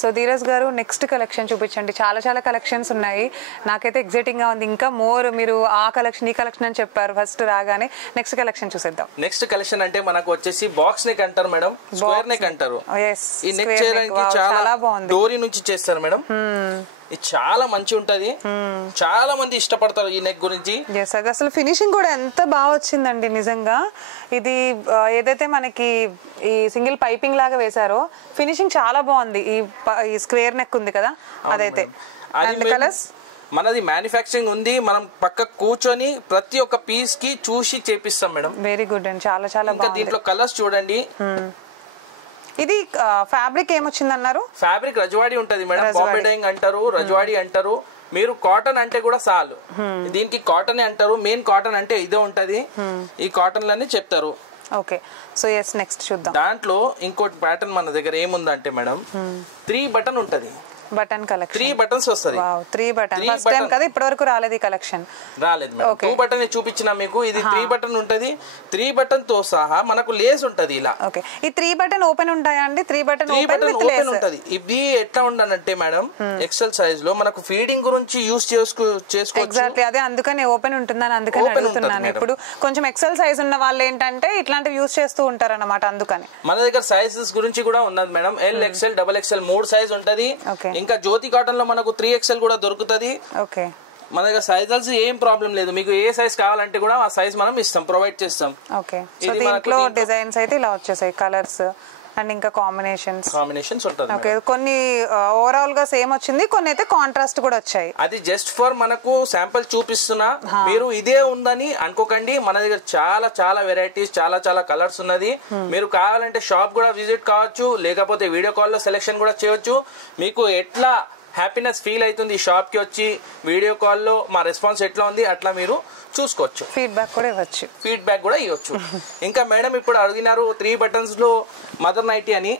సో ధీరజ్ గారు నెక్స్ట్ కలెక్షన్ చూపించండి. చాలా చాలా కలెక్షన్స్ ఉన్నాయి, నాకైతే ఎగ్జైటింగ్ గా ఉంది. ఇంకా మోర్ మీరు ఆ కలెక్షన్ ఈ కలెక్షన్ అని చెప్పారు ఫస్ట్ రాగానే. నెక్స్ట్ కలెక్షన్ చూసేద్దాం. నెక్స్ట్ కలెక్షన్ అంటే మనకు వచ్చేసి బాక్స్ నెక్ అంటారు మేడం, స్క్వేర్ నెక్ అంటారు. ఈ నెక్ చేయడానికి చాలా బాగుంది, డోరీ నుంచి చేస్తారు మేడం. ఇది చాలా మంచి ఉంటది, చాలా మంది ఇష్టపడతారు ఈ నెక్ గురించి. అది అసలు ఫినిషింగ్ కూడా ఎంత బాగా వచ్చిందండి నిజంగా. ఇది ఏదైతే మనకి ఈ సింగిల్ పైపింగ్ లాగా వేసారో ఫినిషింగ్ చాలా బాగుంది. ఈ స్క్వేర్ నెక్ ఉంది కదా, అదైతే. కలర్స్ మనది మ్యానుఫ్యాక్చరింగ్ ఉంది, మనం పక్క కూర్చొని ప్రతి ఒక్క పీస్ కి చూసి చేపిస్తాం మేడం. వెరీ గుడ్ అండి, చాలా చాలా బాగుంది. దీంట్లో కలర్స్ చూడండి. ఇది ఫ్యాబ్రిక్ ఏమొచ్చింది అన్నారు? ఫ్యాబ్రిక్ రజవాడి ఉంటది మేడం, బాంబే డైయింగ్ అంటారు, రజవాడి అంటారు. మీరు కాటన్ అంటే కూడా చాలు, దీనికి కాటన్ అంటారు. మెయిన్ కాటన్ అంటే ఇదే ఉంటది, ఈ కాటన్ లని చెప్తారు. ఓకే, సో ఎస్ నెక్స్ట్ చూద్దాం. దాంట్లో ఇంకోటి ప్యాటర్న్ మన దగ్గర ఏముందంటే మేడం, 3 బటన్ ఉంటది. బటన్ కలెక్షన్ 3 బటన్స్ వస్తది. వావ్ 3 బటన్ ఫస్ట్ టైం కదా ఇప్పటివరకు రాలేదు ఈ కలెక్షన్. రాలేదు మేడం. 2 బటన్ చూపించినా మీకు. ఇది 3 బటన్ ఉంటది. 3 బటన్ తో సహా మనకు లేస్ ఉంటది ఇలా. ఓకే ఈ 3 బటన్ ఓపెన్ ఉంటాయా అండి? 3 బటన్ ఓపెన్ విత్ లేస్ ఉంటది. ఇది ఎట్లా ఉండాలంటే మేడం ఎక్సెల్ సైజ్ లో మనకు ఫీడింగ్ గురించి యూస్ చేసుకోవచ్చు. ఎగ్జాక్ట్లీ అదే అందుకని ఓపెన్ ఉంటుందని అందుకని అడుగుతున్నాను. ఇప్పుడు కొంచెం ఎక్సెల్ సైజ్ ఉన్న వాళ్ళు ఏంటంటే ఇట్లాంటివి యూస్ చేస్తూ ఉంటారు అన్నమాట. అందుకని మన దగ్గర సైజెస్ గురించి కూడా ఉన్నది madam. L XL double XL 3 size ఉంటది. ఇంకా జ్యోతి కాటన్ లో మనకు 3XL కూడా దొరుకుతది. ఓకే మన దగ్గర సైజెస్ ఏం ప్రాబ్లం లేదు. మీకు ఏ సైజ్ కావాలంటే కూడా ఆ సైజ్ మనం ఇస్తాం, ప్రొవైడ్ చేస్తాం. ఓకే సో దీంట్లో డిజైన్స్ అయితే ఇలా వచ్చేసాయి, కలర్స్ అండ్ ఇంకా కాంబినేషన్స్ ఉంటుంది. ఓకే కొన్ని ఓవరాల్ గా సేమ్ వచ్చింది, కొన్ని అయితే కాంట్రాస్ట్ కూడా వచ్చాయి. అది జస్ట్ ఫర్ మనకు శాంపుల్ చూపిస్తున్నా, మీరు ఇదే ఉందని అనుకోకండి. మన దగ్గర చాలా చాలా వెరైటీస్, చాలా చాలా కలర్స్ ఉన్నది. మీరు కావాలంటే షాప్ కూడా విజిట్ కావచ్చు, లేకపోతే వీడియో కాల్ లో సెలెక్షన్ కూడా చేయొచ్చు. మీకు ఎట్లా హ్యాపీనెస్ ఫీల్ అవుతుంది షాప్ కి వచ్చి వీడియో కాల్ లో మా రెస్పాన్స్ ఎట్లా ఉంది అట్లా మీరు చూసుకోవచ్చు. ఫీడ్బ్యాక్ కూడా ఇవ్వచ్చు. ఇంకా మేడం ఇప్పుడు అడిగినారు 3 బటన్స్ లో మదర్ నైటీ అని.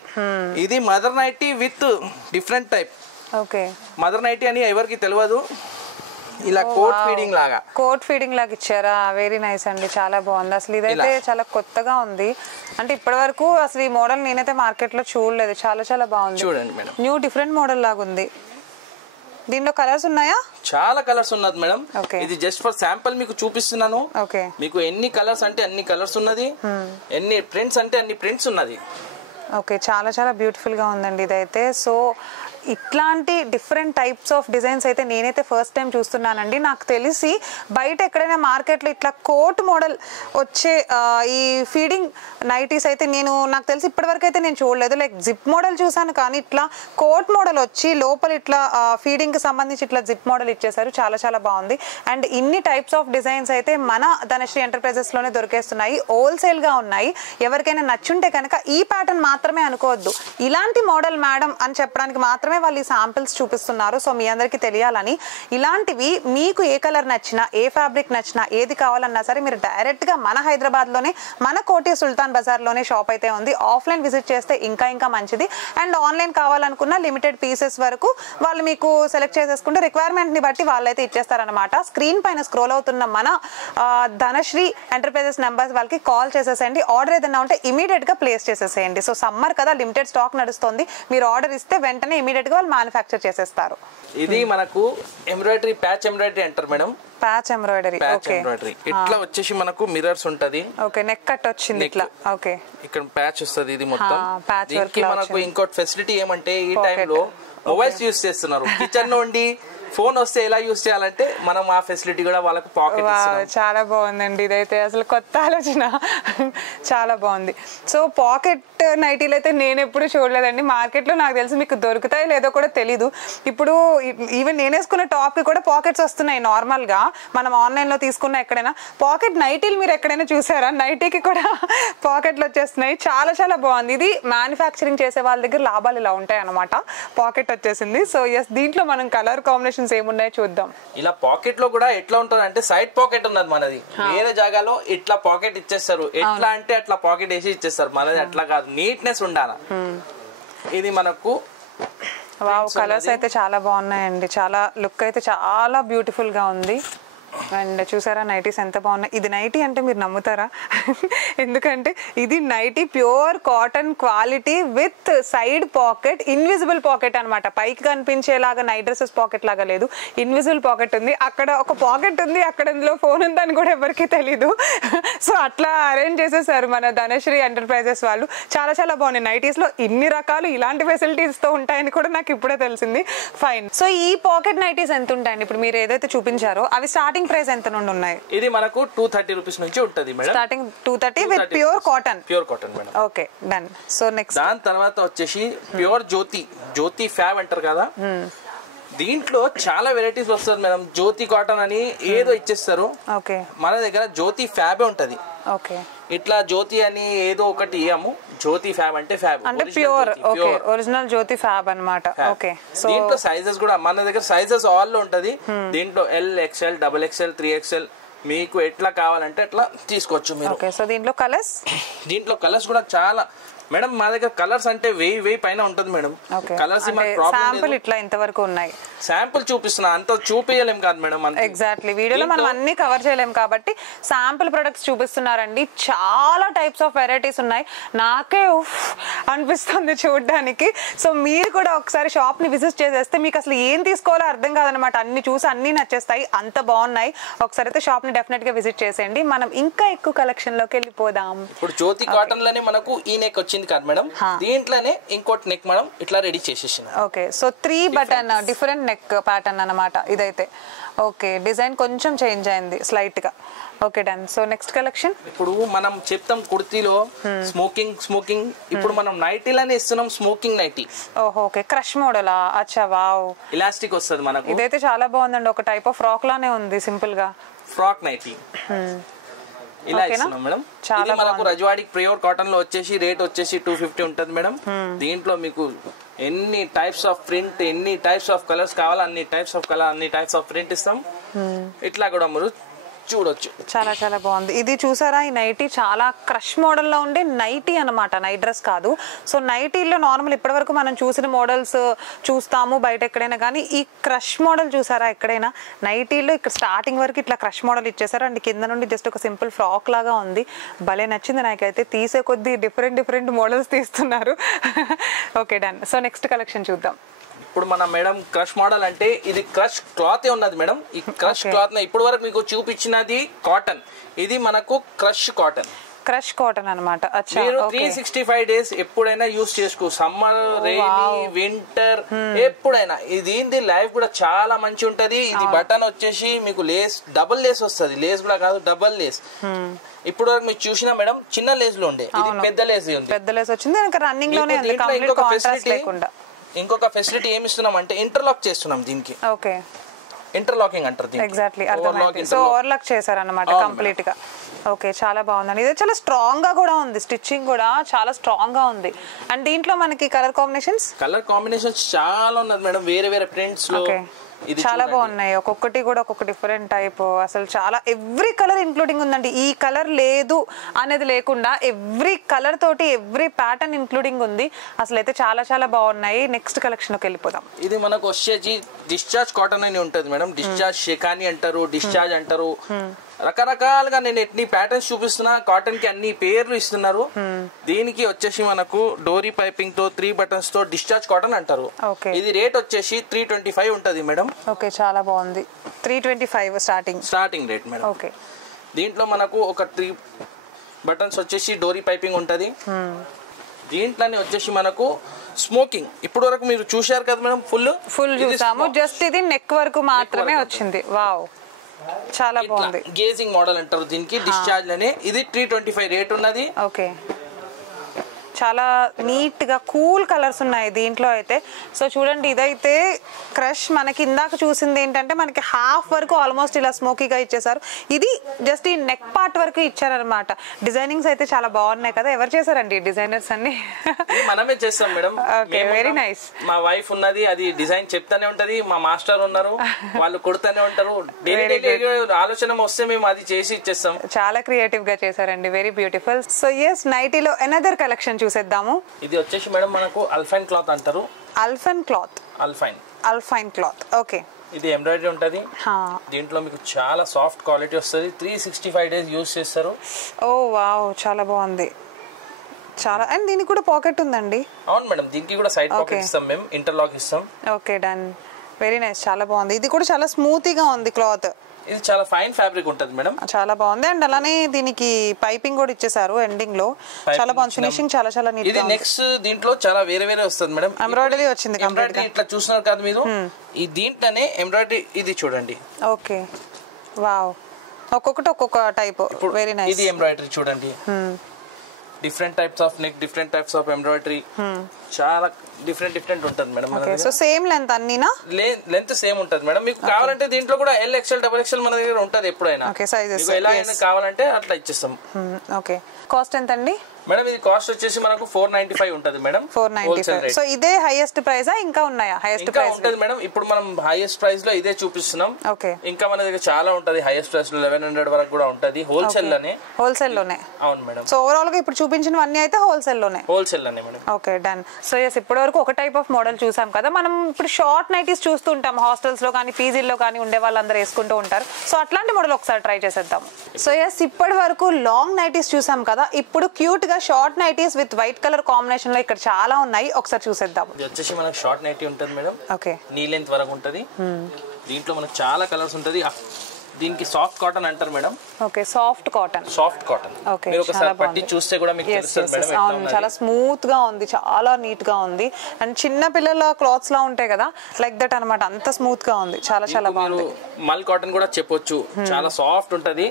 ఇది mother nightie with different type. Okay mother nightie అని ఎవరికి తెలియదు. ఇలా కోట్ ఫీడింగ్ లాగా ఇచ్చారా? వెరీ నైస్ అండి, చాలా బాగుంది. అసలు ఇదైతే చాలా కొత్తగా ఉంది. అంటే ఇప్పటి వరకు అసలు ఈ మోడల్ నేనైతే మార్కెట్ లో చూడలేదు. చాలా చాలా బాగుంది. చూడండి మేడం, న్యూ డిఫరెంట్ మోడల్ లాగా ఉంది. దీంట్లో కలర్స్ ఉన్నాయా? చాలా కలర్స్ ఉన్నది మేడం. ఇది జస్ట్ ఫర్ శాంపుల్ మీకు చూపిస్తున్నాను. మీకు ఎన్ని కలర్స్ అంటే అన్ని కలర్స్ ఉన్నది, ఎన్ని ప్రింట్స్ అంటే అన్ని ప్రింట్స్ ఉన్నది. ఓకే చాలా చాలా బ్యూటిఫుల్ గా ఉందండి ఇదైతే. సో ఇట్లాంటి డిఫరెంట్ టైప్స్ ఆఫ్ డిజైన్స్ అయితే నేనైతే ఫస్ట్ టైం చూస్తున్నానండి. నాకు తెలిసి బయట ఎక్కడైనా మార్కెట్లో ఇట్లా కోట్ మోడల్ వచ్చే ఈ ఫీడింగ్ నైటీస్ అయితే నాకు తెలిసి ఇప్పటివరకు అయితే నేను చూడలేదు. లైక్ జిప్ మోడల్ చూసాను, కానీ ఇట్లా కోట్ మోడల్ వచ్చి లోపల ఇట్లా ఫీడింగ్ కి సంబంధించి ఇట్లా జిప్ మోడల్ ఇచ్చేసారు. చాలా చాలా బాగుంది. అండ్ ఇన్ని టైప్స్ ఆఫ్ డిజైన్స్ అయితే మన ధనశ్రీ ఎంటర్ప్రైజెస్ లోనే దొరికేస్తున్నాయి. హోల్సేల్ గా ఉన్నాయి. ఎవరికైనా నచ్చుంటే కనుక ఈ ప్యాటర్న్ మాత్రమే అనుకోవద్దు, ఇలాంటి మోడల్ మేడం అని చెప్పడానికి మాత్రమే వాళ్ళు ఈ శాంపిల్స్ చూపిస్తున్నారు. సో మీ అందరికీ తెలియాలని ఇలాంటివి మీకు ఏ కలర్ నచ్చినా, ఏ ఫ్యాబ్రిక్ నచ్చినా, ఏది కావాలన్నా సరే మీరు డైరెక్ట్ గా మన హైదరాబాద్ లోనే మన కోటి సుల్తాన్ బజార్ లోనే షాప్ అయితే ఉంది. ఆఫ్లైన్ విజిట్ చేస్తే ఇంకా ఇంకా మంచిది. అండ్ ఆన్లైన్ కావాలనుకున్న లిమిటెడ్ పీసెస్ వరకు వాళ్ళు మీకు సెలెక్ట్ చేసేసుకుంటే రిక్వైర్మెంట్ ని బట్టి వాళ్ళైతే ఇచ్చేస్తారనమాట. స్క్రీన్ పైన స్క్రోల్ అవుతున్న మన ధనశ్రీ ఎంటర్ప్రైజెస్ నెంబర్స్ వాళ్ళకి కాల్ చేసేసేయండి. ఆర్డర్ ఏదైనా ఉంటే ఇమీడియట్ గా ప్లేస్ చేసేసేయండి. సో సమ్మర్ కదా, లిమిటెడ్ స్టాక్ నడుస్తుంది. మీరు ఆర్డర్ ఇస్తే వెంటనే ఇమీడియట్ గా వాళ్ళు మ్యానుఫ్యాక్చర్ చేసేస్తారు. ఇది మనకు ఎంబ్రాయిడరీ, ప్యాచ్ ఎంబ్రాయిడరీ అంటారు మేడం. Patch embroidery. ఓకే ఇట్లా వచ్చేసి మనకు మిర్రర్స్ ఉంటది. ఓకే నెక్ కట్ వచ్చింది ఇట్లా. ఓకే ఇక్కడ ప్యాచ్ వస్తది. ఇది మొత్తం దీనికి మనకు ఇంకోటి ఫెసిలిటీ ఏమంటే ఈ టైంలో మొబైల్స్ యూస్ చేస్తున్నారు. కిచెన్ నుండి ఫోన్ వస్తే ఎలా యూస్ చేయాలంటే మనం ఆ ఫెసిలిటీ కూడా వాళ్ళకు పాకెట్ ఇస్తున్నాం. చాలా బాగుందండి ఇదైతే, అసలు కొత్త ఆలోచన, చాలా బాగుంది. సో పాకెట్ నైటీలు అయితే నేను ఎప్పుడు చూడలేదండి మార్కెట్ లో. నాకు తెలిసి మీకు దొరుకుతాయి లేదో కూడా తెలీదు. ఇప్పుడు ఈవెన్ నేను వేసుకున్న టాప్ కి కూడా పాకెట్స్ వస్తున్నాయి. నార్మల్ గా మనం ఆన్లైన్ లో తీసుకున్న ఎక్కడైనా పాకెట్ నైటీలు మీరు ఎక్కడైనా చూసారా? నైటీకి కూడా పాకెట్లు వచ్చేస్తున్నాయి. చాలా చాలా బాగుంది. ఇది మ్యానుఫ్యాక్చరింగ్ చేసే వాళ్ళ దగ్గర లాభాలు ఇలా ఉంటాయి అన్నమాట. పాకెట్ వచ్చేసింది. సో ఎస్, దీంట్లో మనం కలర్ కాంబినేషన్ ఏమున్నాయో చూద్దాం. ఇలా పాకెట్ లో కూడా ఎట్లా ఉంటది అంటే సైడ్ పాకెట్ ఉన్నది మనది. వేరే జాగాలో ఇట్లా పాకెట్ ఇచ్చేస్తారు. ఎట్లా అంటే అట్లా పాకెట్ వేసి ఇచ్చేస్తారు. మనది అట్లా కాదు, నీట్నెస్ ఉండాలి. ఇది మనకు వావ్, కలర్స్ అయితే చాలా బాగున్నాయండి. చాలా లుక్ అయితే చాలా బ్యూటిఫుల్ గా ఉంది. అండ్ చూసారా నైటీస్ ఎంత బాగున్నాయి. ఇది నైటీ అంటే మీరు నమ్ముతారా? ఎందుకంటే ఇది nightie pure cotton quality with side pocket, invisible pocket అనమాట. పైకి కనిపించేలాగా నైట్ డ్రెస్సెస్ పాకెట్ లాగా లేదు, ఇన్విజిబుల్ పాకెట్ ఉంది. అక్కడ ఒక పాకెట్ ఉంది, అక్కడ ఇందులో ఫోన్ ఉందని కూడా ఎవరికి తెలీదు. సో అట్లా అరేంజ్ చేసేసారు మన ధనశ్రీ ఎంటర్ప్రైజెస్ వాళ్ళు. చాలా చాలా బాగున్నాయి. నైటీస్ లో ఇన్ని రకాలు ఇలాంటి ఫెసిలిటీస్ తో ఉంటాయని కూడా నాకు ఇప్పుడే తెలిసింది. ఫైన్. సో ఈ పాకెట్ నైటీస్ ఎంత ఉంటాయండి? ఇప్పుడు మీరు ఏదైతే చూపించారో అవి స్టార్టింగ్ ప్రైస్ ఎంత నుండి ఉన్నాయి? ఇది మనకు 230 రూపీస్ నుంచి ఉంటది madam. Starting 230 with pure cotton. Madam. Okay done. So next దాని తర్వాత వచ్చేసి ప్యూర్ జ్యోతి ఫ్యాబ్ అంటారు కదా. దీంట్లో చాలా వెరైటీస్ వస్తుంది మేడం. జ్యోతి కాటన్ అని ఏదో ఇచ్చేస్తారు. ఓకే మన దగ్గర జ్యోతి ఫ్యాబే ఉంటది. ఓకే ఇట్లా జ్యోతి అని ఏదో ఒకటి ఇయ్యము. జ్యోతి ఫ్యాబ్ అంటే ఫ్యాబ్ అంటే ప్యూర్. ఓకే ఒరిజినల్ జ్యోతి ఫ్యాబ్ అన్నమాట. ఓకే సో దీంట్లో సైజెస్ కూడా మన దగ్గర సైజెస్ ఆల్ లో ఉంటది. దీంట్లో L XL, double XL, 3XL మీకు ఎట్లా కావాలంటే అట్లా తీసుకోవచ్చు మీరు. ఓకే సో దీంట్లో కలర్స్ కూడా చాలా మేడం మా దగ్గర కలర్స్ అంటే 1000 పైన ఉంటుంది మేడం. కలర్స్ శాంపుల్ ఇట్లా ఇంతవరకు ఉన్నాయి. శాంపుల్ చూపిస్తున్నా, అంత చూపించలేం కాదు మేడం. ఎగ్జాక్ట్లీ, వీడియోలో మనం అన్ని కవర్ చేయలేం కాబట్టి శాంపుల్ ప్రొడక్ట్స్ చూపిస్తున్నారండి. చాలా టైప్స్ ఆఫ్ వెరైటీస్ ఉన్నాయి. నాకే అనిపిస్తుంది చూడడానికి. సో మీరు కూడా ఒకసారి షాప్ ని విజిట్ చేసేస్తే మీకు అసలు ఏం తీసుకోవాలో అర్థం కాదనమాట. అన్ని చూసి అన్ని నచ్చేస్తాయి, అంత బాగున్నాయి. ఒకసారి అయితే షాప్ ని డెఫినెట్ గా విజిట్ చేసేయండి. మనం ఇంకా ఎక్కువ కలెక్షన్ లోకి వెళ్ళిపోదాం. ఇప్పుడు జ్యోతి కాటన్ లోనే మనకు ఈ నెక్ వచ్చింది కాదు మేడం, దీంట్లోనే ఇంకోటి నెక్ మనం ఇట్లా రెడీ చేసేసాం. Okay, so 3 button different neck pattern అన్నమాట ఇదైతే. ఓకే, డిజైన్ కొంచెం చేంజ్ అయింది స్లైట్ గా. Okay done. So next collection ఇప్పుడు మనం చెప్తాం కుర్తీలో స్మోకింగ్, ఇప్పుడు మనం నైటీలోనే ఇస్తున్నాం స్మోకింగ్ నైటీ. ఓహో, ఓకే, క్రష్ మోడలా? అచ్చా, వావ్, ఎలాస్టిక్ వస్తుంది మనకు. ఇదైతే చాలా బాగుందండి. ఒక టైప్ ఆఫ్ ఫ్రాక్ లానే ఉంది, సింపుల్ గా ఫ్రాక్ నైటీ ఇలా ఇస్తున్నాం మేడం. ఇది మనకు రజవాడికి ప్యూర్ కాటన్ లో వచ్చేసి రేట్ వచ్చేసి 250 ఉంటుంది మేడం. దీంట్లో మీకు ఎన్ని టైప్స్ ఆఫ్ ప్రింట్, ఎన్ని టైప్స్ ఆఫ్ కలర్స్ కావాలో అన్ని టైప్స్ ఆఫ్ కలర్, అన్ని టైప్స్ ఆఫ్ ప్రింట్ ఇస్తాం. ఇట్లా కూడా మీరు చూడొచ్చు. చాలా చాలా బాగుంది. ఇది చూసారా, ఈ నైటీ చాలా క్రష్ మోడల్ లో ఉండే నైటీ అనమాట, నైట్ డ్రెస్ కాదు. సో నైటీలో నార్మల్ ఇప్పటి వరకు మనం చూసిన మోడల్స్ చూస్తాము బయట ఎక్కడైనా, కానీ ఈ క్రష్ మోడల్ చూసారా ఎక్కడైనా? నైటీలో ఇక్కడ స్టార్టింగ్ వరకు ఇట్లా క్రష్ మోడల్ ఇచ్చేసారు అండ్ కింద నుండి జస్ట్ ఒక సింపుల్ ఫ్రాక్ లాగా ఉంది. భలే నచ్చింది నాకైతే. తీసే కొద్దీ డిఫరెంట్ మోడల్స్ తీస్తున్నారు. Okay done. So next collection చూద్దాం. ఇప్పుడు మన మేడం క్రష్ మోడల్ అంటే ఇది క్రష్ క్లాత్ ఉన్నది మేడం. ఈ క్రష్ క్లాత్ ఇప్పుడు వరకు మీకు చూపించినది కాటన్, ఇది మనకు క్రష్ కాటన్ అనమాట. మీరు 365 డేస్ ఎప్పుడైనా యూస్ చేసుకో, సమ్మర్, రైనీ, వింటర్, ఎప్పుడైనా. ఇది లైఫ్ కూడా చాలా మంచి ఉంటది. ఇది బటన్ వచ్చేసి మీకు లేస్, డబుల్ లేస్ వస్తుంది. లేస్ కూడా కాదు, డబుల్ లేస్. ఇప్పుడు వరకు మీరు చూసినా మేడం చిన్న లేస్ లో ఉండే, ఇది పెద్ద లేస్ ఉంది. పెద్ద లేస్ వచ్చింది, రన్నింగ్ లోనే ఉంది, కంప్లీట్ కాంట్రాస్ట్ లేకుండా. ఇంకొక ఫెసిలిటీ ఏమి ఇస్తున్నాం అంటే ఇంటర్లాక్ చేస్తున్నాం దీనికి. ఓకే, ఇంటర్లాకింగ్ అంటారు దీనికి. ఎగ్జాక్ట్లీ, అర్థమైంది. సో ఓవర్లాక్ చేశారన్నమాట కంప్లీట్ గా. ఓకే, చాలా బాగుందండి. ఇది చాలా స్ట్రాంగ్ గా కూడా ఉంది, స్టిచ్చింగ్ కూడా చాలా స్ట్రాంగ్ గా ఉంది. అండ్ దీంట్లో మనకి కలర్ కాంబినేషన్స్ చాలా ఉన్నది మేడం, వేరే ప్రింట్స్ లో. చాలా బాగున్నాయి, ఒక్కొక్కటి కూడా ఒక్కొక్క డిఫరెంట్ టైప్. అసలు చాలా ఎవ్రీ కలర్ ఇంక్లూడింగ్ ఉందండి. ఈ కలర్ లేదు అనేది లేకుండా ఎవ్రీ కలర్ తోటి ఎవ్రీ ప్యాటర్న్ ఇంక్లూడింగ్ ఉంది. అసలు అయితే చాలా చాలా బాగున్నాయి. నెక్స్ట్ కలెక్షన్ లోకి వెళ్ళిపోదాం. ఇది మనకు వచ్చేసి డిశ్చార్జ్ కాటన్ అని ఉంటుంది మేడం. డిశ్చార్జ్ షేకాని అంటారు, డిశ్చార్జ్ అంటారు. రకరకాలుగా నేను ఎన్ని ప్యాటర్న్స్ చూపిస్తున్నా. కాటన్ కి అన్ని పేర్లు ఇస్తున్నారు. దీనికి వచ్చేసి మనకు డోరీ పైపింగ్ తో 3 బటన్స్ తో డిశ్చార్జ్ కాటన్ అంటారు. ఇది రేట్ వచ్చేసి 325 ఉంటది మేడం. ఓకే, చాలా బాగుంది. 325 స్టార్టింగ్ రేట్ మేడం. ఓకే, దీంట్లో మనకు ఒక 3 బటన్స్ వచ్చేసి డోరీ పైపింగ్ ఉంటది. దీంట్లోనే వచ్చేసి మనకు స్మోకింగ్ ఇప్పుడు వరకు మీరు చూశారు కదా మేడం, ఫుల్ చూసాము. జస్ట్ ఇది నెక్ వరకు మాత్రమే వచ్చింది. వావ్, చాలా బాగుంది. గేజింగ్ మోడల్ అంటారు దీనికి. డిశ్చార్జ్ అనే ఇది 325 రేట్ ఉన్నది. ఓకే, చాలా నీట్ గా కూల్ కలర్స్ ఉన్నాయి దీంట్లో అయితే. సో చూడండి, ఇదైతే క్రష్. మనకి ఇందాక చూసింది ఏంటంటే మనకి హాఫ్ వరకు ఆల్మోస్ట్ ఇలా స్మోకీగా ఇచ్చేసారు. ఇది జస్ట్ ఈ నెక్ పార్ట్ వరకు ఇచ్చారనమాట. డిజైనింగ్స్ అయితే చాలా బాగున్నాయి కదా. ఎవరు చేశారండి డిజైనర్స్ అన్ని? మనమే చేస్తాం మేడం. Okay, very nice. మా వైఫ్ ఉన్నది, అది డిజైన్ చెప్తానే ఉంటది. మా మాస్టర్ ఉన్నారు, వాళ్ళు కుడుతూనే ఉంటారు. ఆలోచన వస్తే మేము అది చేసి ఇచ్చేస్తాం. చాలా క్రియేటివ్ గా చేశారండి, వెరీ బ్యూటిఫుల్. సో ఎస్, నైటీలో అనదర్ కలెక్షన్ చూసేద్దాము. ఇది వచ్చేసి మేడం మనకు అల్ఫైన్ క్లాత్ అంటారు. Alpine cloth. ఓకే, ఇది ఎంబ్రాయిడరీ ఉంటది. దీంట్లో మీకు చాలా సాఫ్ట్ క్వాలిటీ వస్తుంది. 365 డేస్ యూజ్ చేస్తారు. ఓ వావ్, చాలా బాగుంది. చాలా. అండ్ దీనికి కూడా పాకెట్ ఉందండి. అవును మేడం, దీనికి కూడా సైడ్ పాకెట్ ఇస్తాం మేము, ఇంటర్లాక్ ఇస్తాం. ఓకే డన్, వెరీ నైస్, చాలా బాగుంది. ఇది కూడా చాలా స్మూతీగా ఉంది క్లాత్. ఇది చాలా ఫైన్ ఫ్యాబ్రిక్ ఉంటుంది మేడం, చాలా బాగుంది. అండ్ అలానే దీనికి పైపింగ్ కూడా ఇచ్చేసారు ఎండింగ్ లో. చాలా బాగుంది, ఫినిషింగ్ చాలా చాలా నీట్. ఇది నెక్స్ట్ దీంట్లో చాలా వేరే వస్తుంది మేడం. ఎంబ్రాయిడరీ వచ్చింది కంప్లీట్ గా. ఇట్లా చూస్తున్నారు కదా మీరు, ఈ దీంట్లోనే ఎంబ్రాయిడరీ. ఇది చూడండి. ఓకే, వావ్, ఒక్కొక్కటి ఒక్కొక్క టైప్. Very nice. ఇది ఎంబ్రాయిడరీ చూడండి. Different types of neck, different types of embroidery. చాలా డిఫరెంట్ ఉంటుంది మేడం. సో సేమ్ లెంత్ అన్నీనా? లెంత్ సేమ్ ఉంటుంది మేడం. మీకు కావాలంటే దీంట్లో కూడా ఎల్ ఎక్స్ఎల్ డబుల్ ఎక్స్ఎల్ మన దగ్గర ఉంటుంది ఎప్పుడైనా. ఎలా కావాలంటే అట్లా ఇచ్చేస్తాం. ఓకే, కాస్ట్ ఎంత అండి మేడం? ఇది కాస్ట్ వచ్చేసి మనకు 495 ఉంటది మేడం. 495. సో ఇదే హైయెస్ట్ ప్రైస్ ఇంకా ఉన్నాయా? హైయెస్ట్ ప్రైస్ ఉంటది మేడం. ఇప్పుడు మనం హైయెస్ట్ ప్రైస్ లో ఇదే చూపిస్తున్నాం. ఓకే, ఇంకా మన దగ్గర చాలా ఉంటది హైయెస్ట్ ప్రైస్ లో 1100 వరకు కూడా ఉంటది హోల్సేల్ లోనే. హోల్సేల్ లోనే? అవును మేడం. సో ఓవరాల్ గా ఇప్పుడు చూపించినవన్నీ అయితే హోల్సేల్ లోనే? హోల్సేల్ లోనే madam. Okay, done. So yes, ఇప్పటి వరకు ఒక టైప్ ఆఫ్ మోడల్ చూసాం కదా. మనం ఇప్పుడు షార్ట్ నైటీస్ చూస్తూ ఉంటాం హాస్టల్స్ లో కానీ పీజీల్లో కానీ ఉండే వాళ్ళందరూ వేసుకుంటూ ఉంటారు. సో అట్లాంటి మోడల్ ఒకసారి ట్రై చేసేద్దాం. సో ఎస్, ఇప్పటి వరకు లాంగ్ నైటీస్ చూసాం కదా. ఇప్పుడు క్యూట్ గా short nighties with white colour combination లో ఇక్కడ చాలా ఉన్నాయి, ఒకసారి చూసేద్దాం. ఇది వచ్చేసి మనకు షార్ట్ నైటీ ఉంటుంది మేడం. ఓకే, నీ లెంత్ వరకు ఉంటది. దీంట్లో మనకు చాలా కలర్స్ ఉంటది. దీనికి సాఫ్ట్ కాటన్ అంటారు madam. Okay, soft cotton. Soft cotton. Okay, మీరు ఒకసారి పట్టి చూస్తే కూడా మీకు తెలుస్తుంది మేడం. అవును, చాలా స్మూత్ గా ఉంది, చాలా నీట్ గా ఉంది. అండ్ చిన్న పిల్లల క్లాత్స్ లా ఉంటాయి కదా, లైక్ దట్ అన్నమాట. అంత స్మూత్ గా ఉంది, చాలా చాలా బాగుంది. మల్ కాటన్ కూడా చెప్పొచ్చు, చాలా సాఫ్ట్ ఉంటది.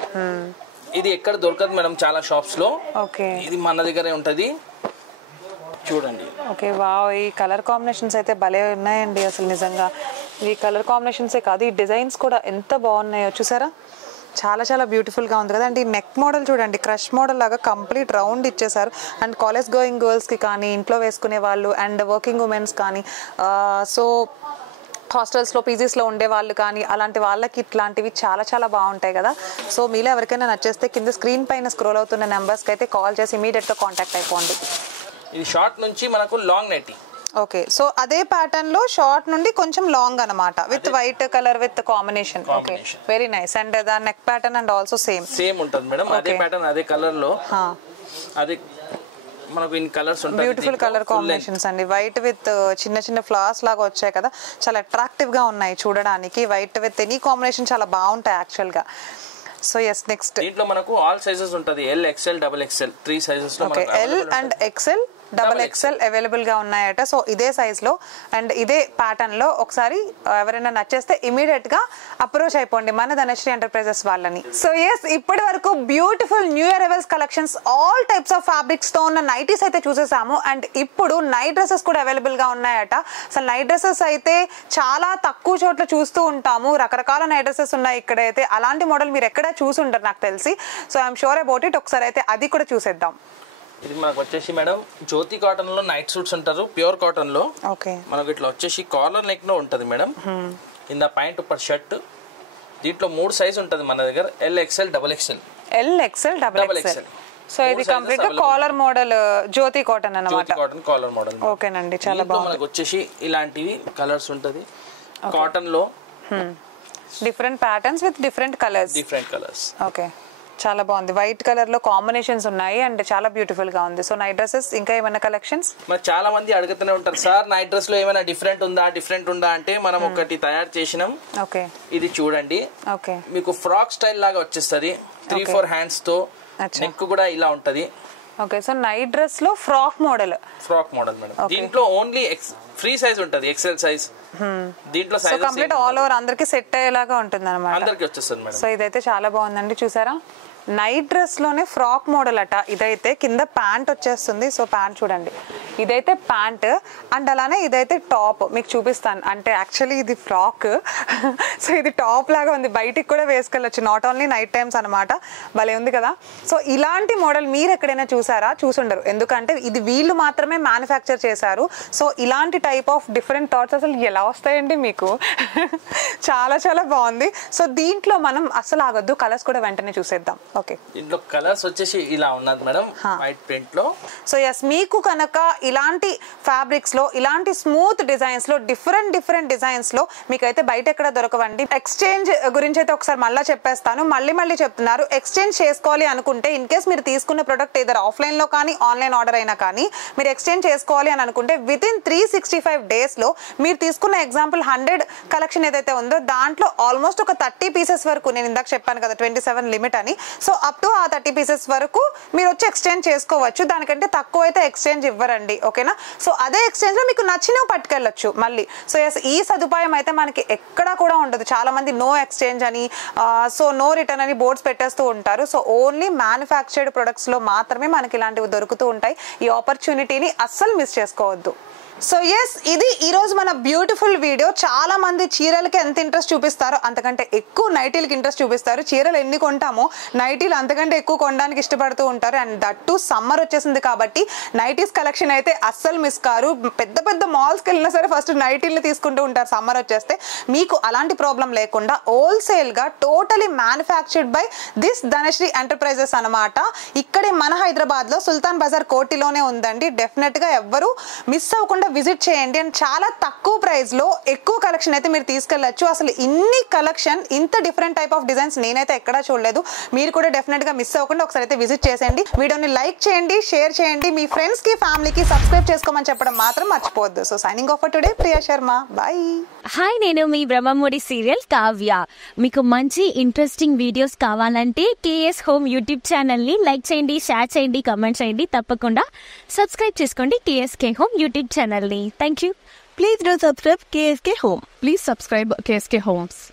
ఇది ఎక్కడ దొరకదు మేడం చాలా షాప్స్ లో. ఓకే, ఇది మన దగ్గరే ఉంటది, చూడండి. ఓకే, వావ్, ఈ కలర్ కాంబినేషన్స్ అయితే భలే ఉన్నాయండి అసలు. నిజంగా ఈ కలర్ కాంబినేషన్సే కాదు, ఈ డిజైన్స్ కూడా ఎంత బాగున్నాయో చూసారా. చాలా చాలా బ్యూటిఫుల్ గా ఉంది కదా. అండ్ ఈ నెక్ మోడల్ చూడండి, క్రష్ మోడల్ లాగా కంప్లీట్ రౌండ్ ఇచ్చేసారు. అండ్ కాలేజ్ గోయింగ్ గర్ల్స్ కి కానీ, ఇంట్లో వేసుకునే వాళ్ళు, అండ్ వర్కింగ్ ఉమెన్స్ కానీ, సో హాస్టల్స్లో పీజీస్లో ఉండే వాళ్ళు కానీ అలాంటి వాళ్ళకి ఇట్లాంటివి చాలా చాలా బాగుంటాయి కదా. సో మీలో ఎవరికైనా నచ్చేస్తే కింద స్క్రీన్ పైన స్క్రోల్ అవుతున్న నెంబర్స్కి అయితే కాల్ చేసి ఇమీడియట్గా కాంటాక్ట్ అయిపోండి. ఇది షార్ట్ నుంచి మనకు లాంగ్ నైటీ. ఓకే, సో అదే ప్యాటర్న్ లో షార్ట్ నుండి కొంచెం లాంగ్ అన్నమాట, with white colour with combination. Okay, very nice. And the neck pattern and also same ఉంటుంది మేడం. అదే ప్యాటర్న్ అదే కలర్ లో, అదే మనకు ఇన్ కలర్స్ ఉంటాయి. బ్యూటిఫుల్ కలర్ కాంబినేషన్స్ అండి. వైట్ విత్ చిన్న చిన్న ఫ్లవర్స్ లాగా వచ్చాయి కదా, చాలా అట్రాక్టివ్ గా ఉన్నాయి చూడడానికి. వైట్ విత్ ఎనీ కాంబినేషన్ చాలా బాగుంటాయి యాక్చువల్ గా. సో ఎస్, నెక్స్ట్ దీంట్లో మనకు ఆల్ సైజెస్ ఉంటది. L XL double XL 3 sizes లో. Okay, L and XL double XL available గా ఉన్నాయట. సో ఇదే సైజ్ లో అండ్ ఇదే ప్యాటర్న్ లో ఒకసారి ఎవరైనా నచ్చేస్తే ఇమీడియట్ గా అప్రోచ్ అయిపోండి మన ధనశ్రీ ఎంటర్ప్రైజెస్ వాళ్ళని. సో ఎస్, ఇప్పటి వరకు beautiful new year arrivals collections, all types of fabrics తో ఉన్న నైటీస్ అయితే చూసేసాము. అండ్ ఇప్పుడు నైట్ డ్రెస్సెస్ కూడా అవైలబుల్ గా ఉన్నాయట. అసలు నైట్ డ్రెస్సెస్ అయితే చాలా తక్కువ చోట్ల చూస్తూ ఉంటాము, రకరకాల నైట్ డ్రెస్సెస్ ఉన్నాయి ఇక్కడైతే. అలాంటి మోడల్ మీరు ఎక్కడ చూసి ఉంటారు నాకు తెలిసి. So I'm sure about it. ఒకసారి అయితే అది కూడా చూసేద్దాం. ఇది మనకు వచ్చేసి మేడం జ్యోతి కాటన్ లో నైట్ సూట్స్ ఉంటారు, ప్యూర్ కాటన్ లో. ఓకే, మనకు ఇట్లా వచ్చేసి కాలర్ నెక్ లో ఉంటది మేడం. కింద పాయింట్ పర్ షర్ట్. దీంట్లో 3 సైజ్ ఉంటది మన దగ్గర, L XL double XL. L XL double XL. So ఇది కంప్లీట్ గా కాలర్ మోడల్ జ్యోతి కాటన్ అన్నమాట. Cotton caller model. ఓకేనండి, చాలా బాగుంది. మనకు వచ్చేసి ఇలాంటివి కలర్స్ ఉంటది కాటన్ లో. Different patterns with different colours. Okay, చాలా బాగుంది. వైట్ కలర్ లో కాంబినేషన్స్ ఉన్నాయి అండ్ చాలా బ్యూటిఫుల్ గా ఉంది. సో నైట్ డ్రెస్సెస్ ఇంకా ఏమైనా కలెక్షన్స్? మరి చాలా మంది అడుగుతూనే ఉంటారు, సార్ నైట్ డ్రెస్ లో ఏమైనా డిఫరెంట్ ఉందా అంటే మనం ఒకటి తయారు చేసినాం. ఓకే, ఇది చూడండి. ఓకే, మీకు ఫ్రాక్ స్టైల్ లాగా వచ్చేస్తుంది, 3-4 హ్యాండ్స్ తో. నెక్ కూడా ఇలా ఉంటది. ఓకే, సో నైట్ డ్రెస్ లో ఫ్రాక్ మోడల్ మేడం. దీంట్లో ఓన్లీ ఫ్రీ సైజ్ ఉంటది, ఎక్సెల్ సైజ్. దీంట్లో సైజ్ కంప్లీట్ ఆల్ ఓవర్ అందరికి సెట్ అయ్యేలాగా ఉంటుంది అన్నమాట. అందరికి వచ్చేస్తుంది మేడం. సో ఇదైతే చాలా బాగుందండి, చూసారా. నైట్ డ్రెస్ లోనే ఫ్రాక్ మోడల్ అట. ఇదైతే కింద ప్యాంట్ వచ్చేస్తుంది. సో ప్యాంట్ చూడండి, ఇదైతే ప్యాంట్ అండ్ అలానే ఇదైతే టాప్. మీకు చూపిస్తాను. అంటే యాక్చువల్లీ ఇది ఫ్రాక్, సో ఇది టాప్ లాగా ఉంది, బయటికి కూడా వేసుకెళ్ళొచ్చు, నాట్ ఓన్లీ నైట్ టైమ్స్ అనమాట. భలే ఉంది కదా. సో ఇలాంటి మోడల్ మీరు ఎక్కడైనా చూసుండరు, ఎందుకంటే ఇది వీళ్ళు మాత్రమే మ్యానుఫ్యాక్చర్ చేశారు. సో ఇలాంటి టైప్ ఆఫ్ డిఫరెంట్ థాట్స్ అసలు ఎలా వస్తాయండి మీకు? చాలా చాలా బాగుంది. సో దీంట్లో మనం అసలు ఆగొద్దు, కలర్స్ కూడా వెంటనే చూసేద్దాం. ఓకే, దీంట్లో కలర్స్ వచ్చేసి ఇలా ఉన్నది మేడం, వైట్ ప్రింట్ లో. సో ఎస్, మీకు కనుక ఇలాంటి ఫ్యాబ్రిక్స్ లో, ఇలాంటి స్మూత్ డిజైన్స్ లో, డిఫరెంట్ డిజైన్స్ లో మీకైతే బయట ఎక్కడ దొరకవండి. ఎక్స్చేంజ్ గురించి అయితే ఒకసారి మళ్ళీ చెప్పేస్తాను, మళ్ళీ చెప్తున్నారు. ఎక్స్చేంజ్ చేసుకోవాలి అనుకుంటే, ఇన్ కేస్ మీరు తీసుకున్న ప్రొడక్ట్ ఏదైనా ఆఫ్లైన్ లో కానీ ఆన్లైన్ ఆర్డర్ అయినా కానీ మీరు ఎక్స్చేంజ్ చేసుకోవాలి అని అనుకుంటే విత్ ఇన్ 360 365 డేస్లో మీరు తీసుకున్న ఎగ్జాంపుల్ 100 కలెక్షన్ ఏదైతే ఉందో దాంట్లో ఆల్మోస్ట్ ఒక 30 పీసెస్ వరకు, నేను ఇందాక చెప్పాను కదా 27 లిమిట్ అని, సో అప్ టు ఆ 30 పీసెస్ వరకు మీరు వచ్చి ఎక్స్చేంజ్ చేసుకోవచ్చు. దానికంటే తక్కువ అయితే ఎక్స్చేంజ్ ఇవ్వరండి, ఓకేనా. సో అదే ఎక్స్చేంజ్లో మీకు నచ్చినవి పట్టుకెళ్ళొచ్చు మళ్ళీ. సో ఎస్, ఈ సదుపాయం అయితే మనకి ఎక్కడా కూడా ఉండదు. చాలా మంది నో ఎక్స్చేంజ్ అని, సో నో రిటర్న్ అని బోర్డ్స్ పెట్టేస్తూ ఉంటారు. సో ఓన్లీ మ్యానుఫ్యాక్చర్డ్ ప్రొడక్ట్స్లో మాత్రమే మనకి ఇలాంటివి దొరుకుతూ ఉంటాయి. ఈ ఆపర్చునిటీని అస్సలు మిస్ చేసుకోవద్దు. సో ఎస్, ఇది ఈరోజు మన బ్యూటిఫుల్ వీడియో. చాలా మంది చీరలకి ఎంత ఇంట్రెస్ట్ చూపిస్తారో అంతకంటే ఎక్కువ నైటీలకి ఇంట్రెస్ట్ చూపిస్తారు. చీరలు ఎన్ని కొంటామో నైటీలు అంతకంటే ఎక్కువ కొనడానికి ఇష్టపడుతూ ఉంటారు. అండ్ దట్టు సమ్మర్ వచ్చేసింది కాబట్టి నైటీస్ కలెక్షన్ అయితే అస్సలు మిస్ కారు. పెద్ద పెద్ద మాల్స్కి వెళ్ళినా సరే ఫస్ట్ నైటీలు తీసుకుంటూ ఉంటారు సమ్మర్ వచ్చేస్తే. మీకు అలాంటి ప్రాబ్లం లేకుండా హోల్సేల్గా totally manufactured by this Dhanashree Enterprises అనమాట. ఇక్కడే మన హైదరాబాద్లో సుల్తాన్ బజార్ కోటిలోనే ఉందండి. డెఫినెట్గా ఎవ్వరూ మిస్ అవ్వకుండా విజిట్ చేయండి. అండ్ చాలా తక్కువ ప్రైస్ లో ఎక్కువ కలెక్షన్ అయితే మీరు తీసుకెళ్లొచ్చు. అసలు ఇన్ని కలెక్షన్, ఇంత డిఫరెంట్ టైప్ ఆఫ్ డిజైన్స్ నేనైతే ఎక్కడా చూడలేదు. మీరు కూడా డెఫినెట్ గా మిస్ అవ్వకుండా ఒకసారి అయితే విజిట్ చేసేయండి. వీడియోని లైక్ చేయండి, షేర్ చేయండి, మీ ఫ్రెండ్స్ కి ఫ్యామిలీకి సబ్స్క్రైబ్ చేసుకోమని చెప్పడం మాత్రం మర్చిపోవద్దు. So signing off for today, Priya Sharma, bye. Hi, నేను మీ బ్రహ్మముడి సీరియల్ కావ్య. మీకు మంచి ఇంట్రెస్టింగ్ వీడియోస్ కావాలంటే కేఎస్ హోమ్ యూట్యూబ్ ఛానల్ ని లైక్ చేయండి, షేర్ చేయండి, కమెంట్ చేయండి. తప్పకుండా సబ్స్క్రైబ్ చేసుకోండి కేఎస్కే హోమ్ యూట్యూబ్ ఛానల్ ని. Thank you. Please do subscribe KSK Home. Please subscribe KSK Homes.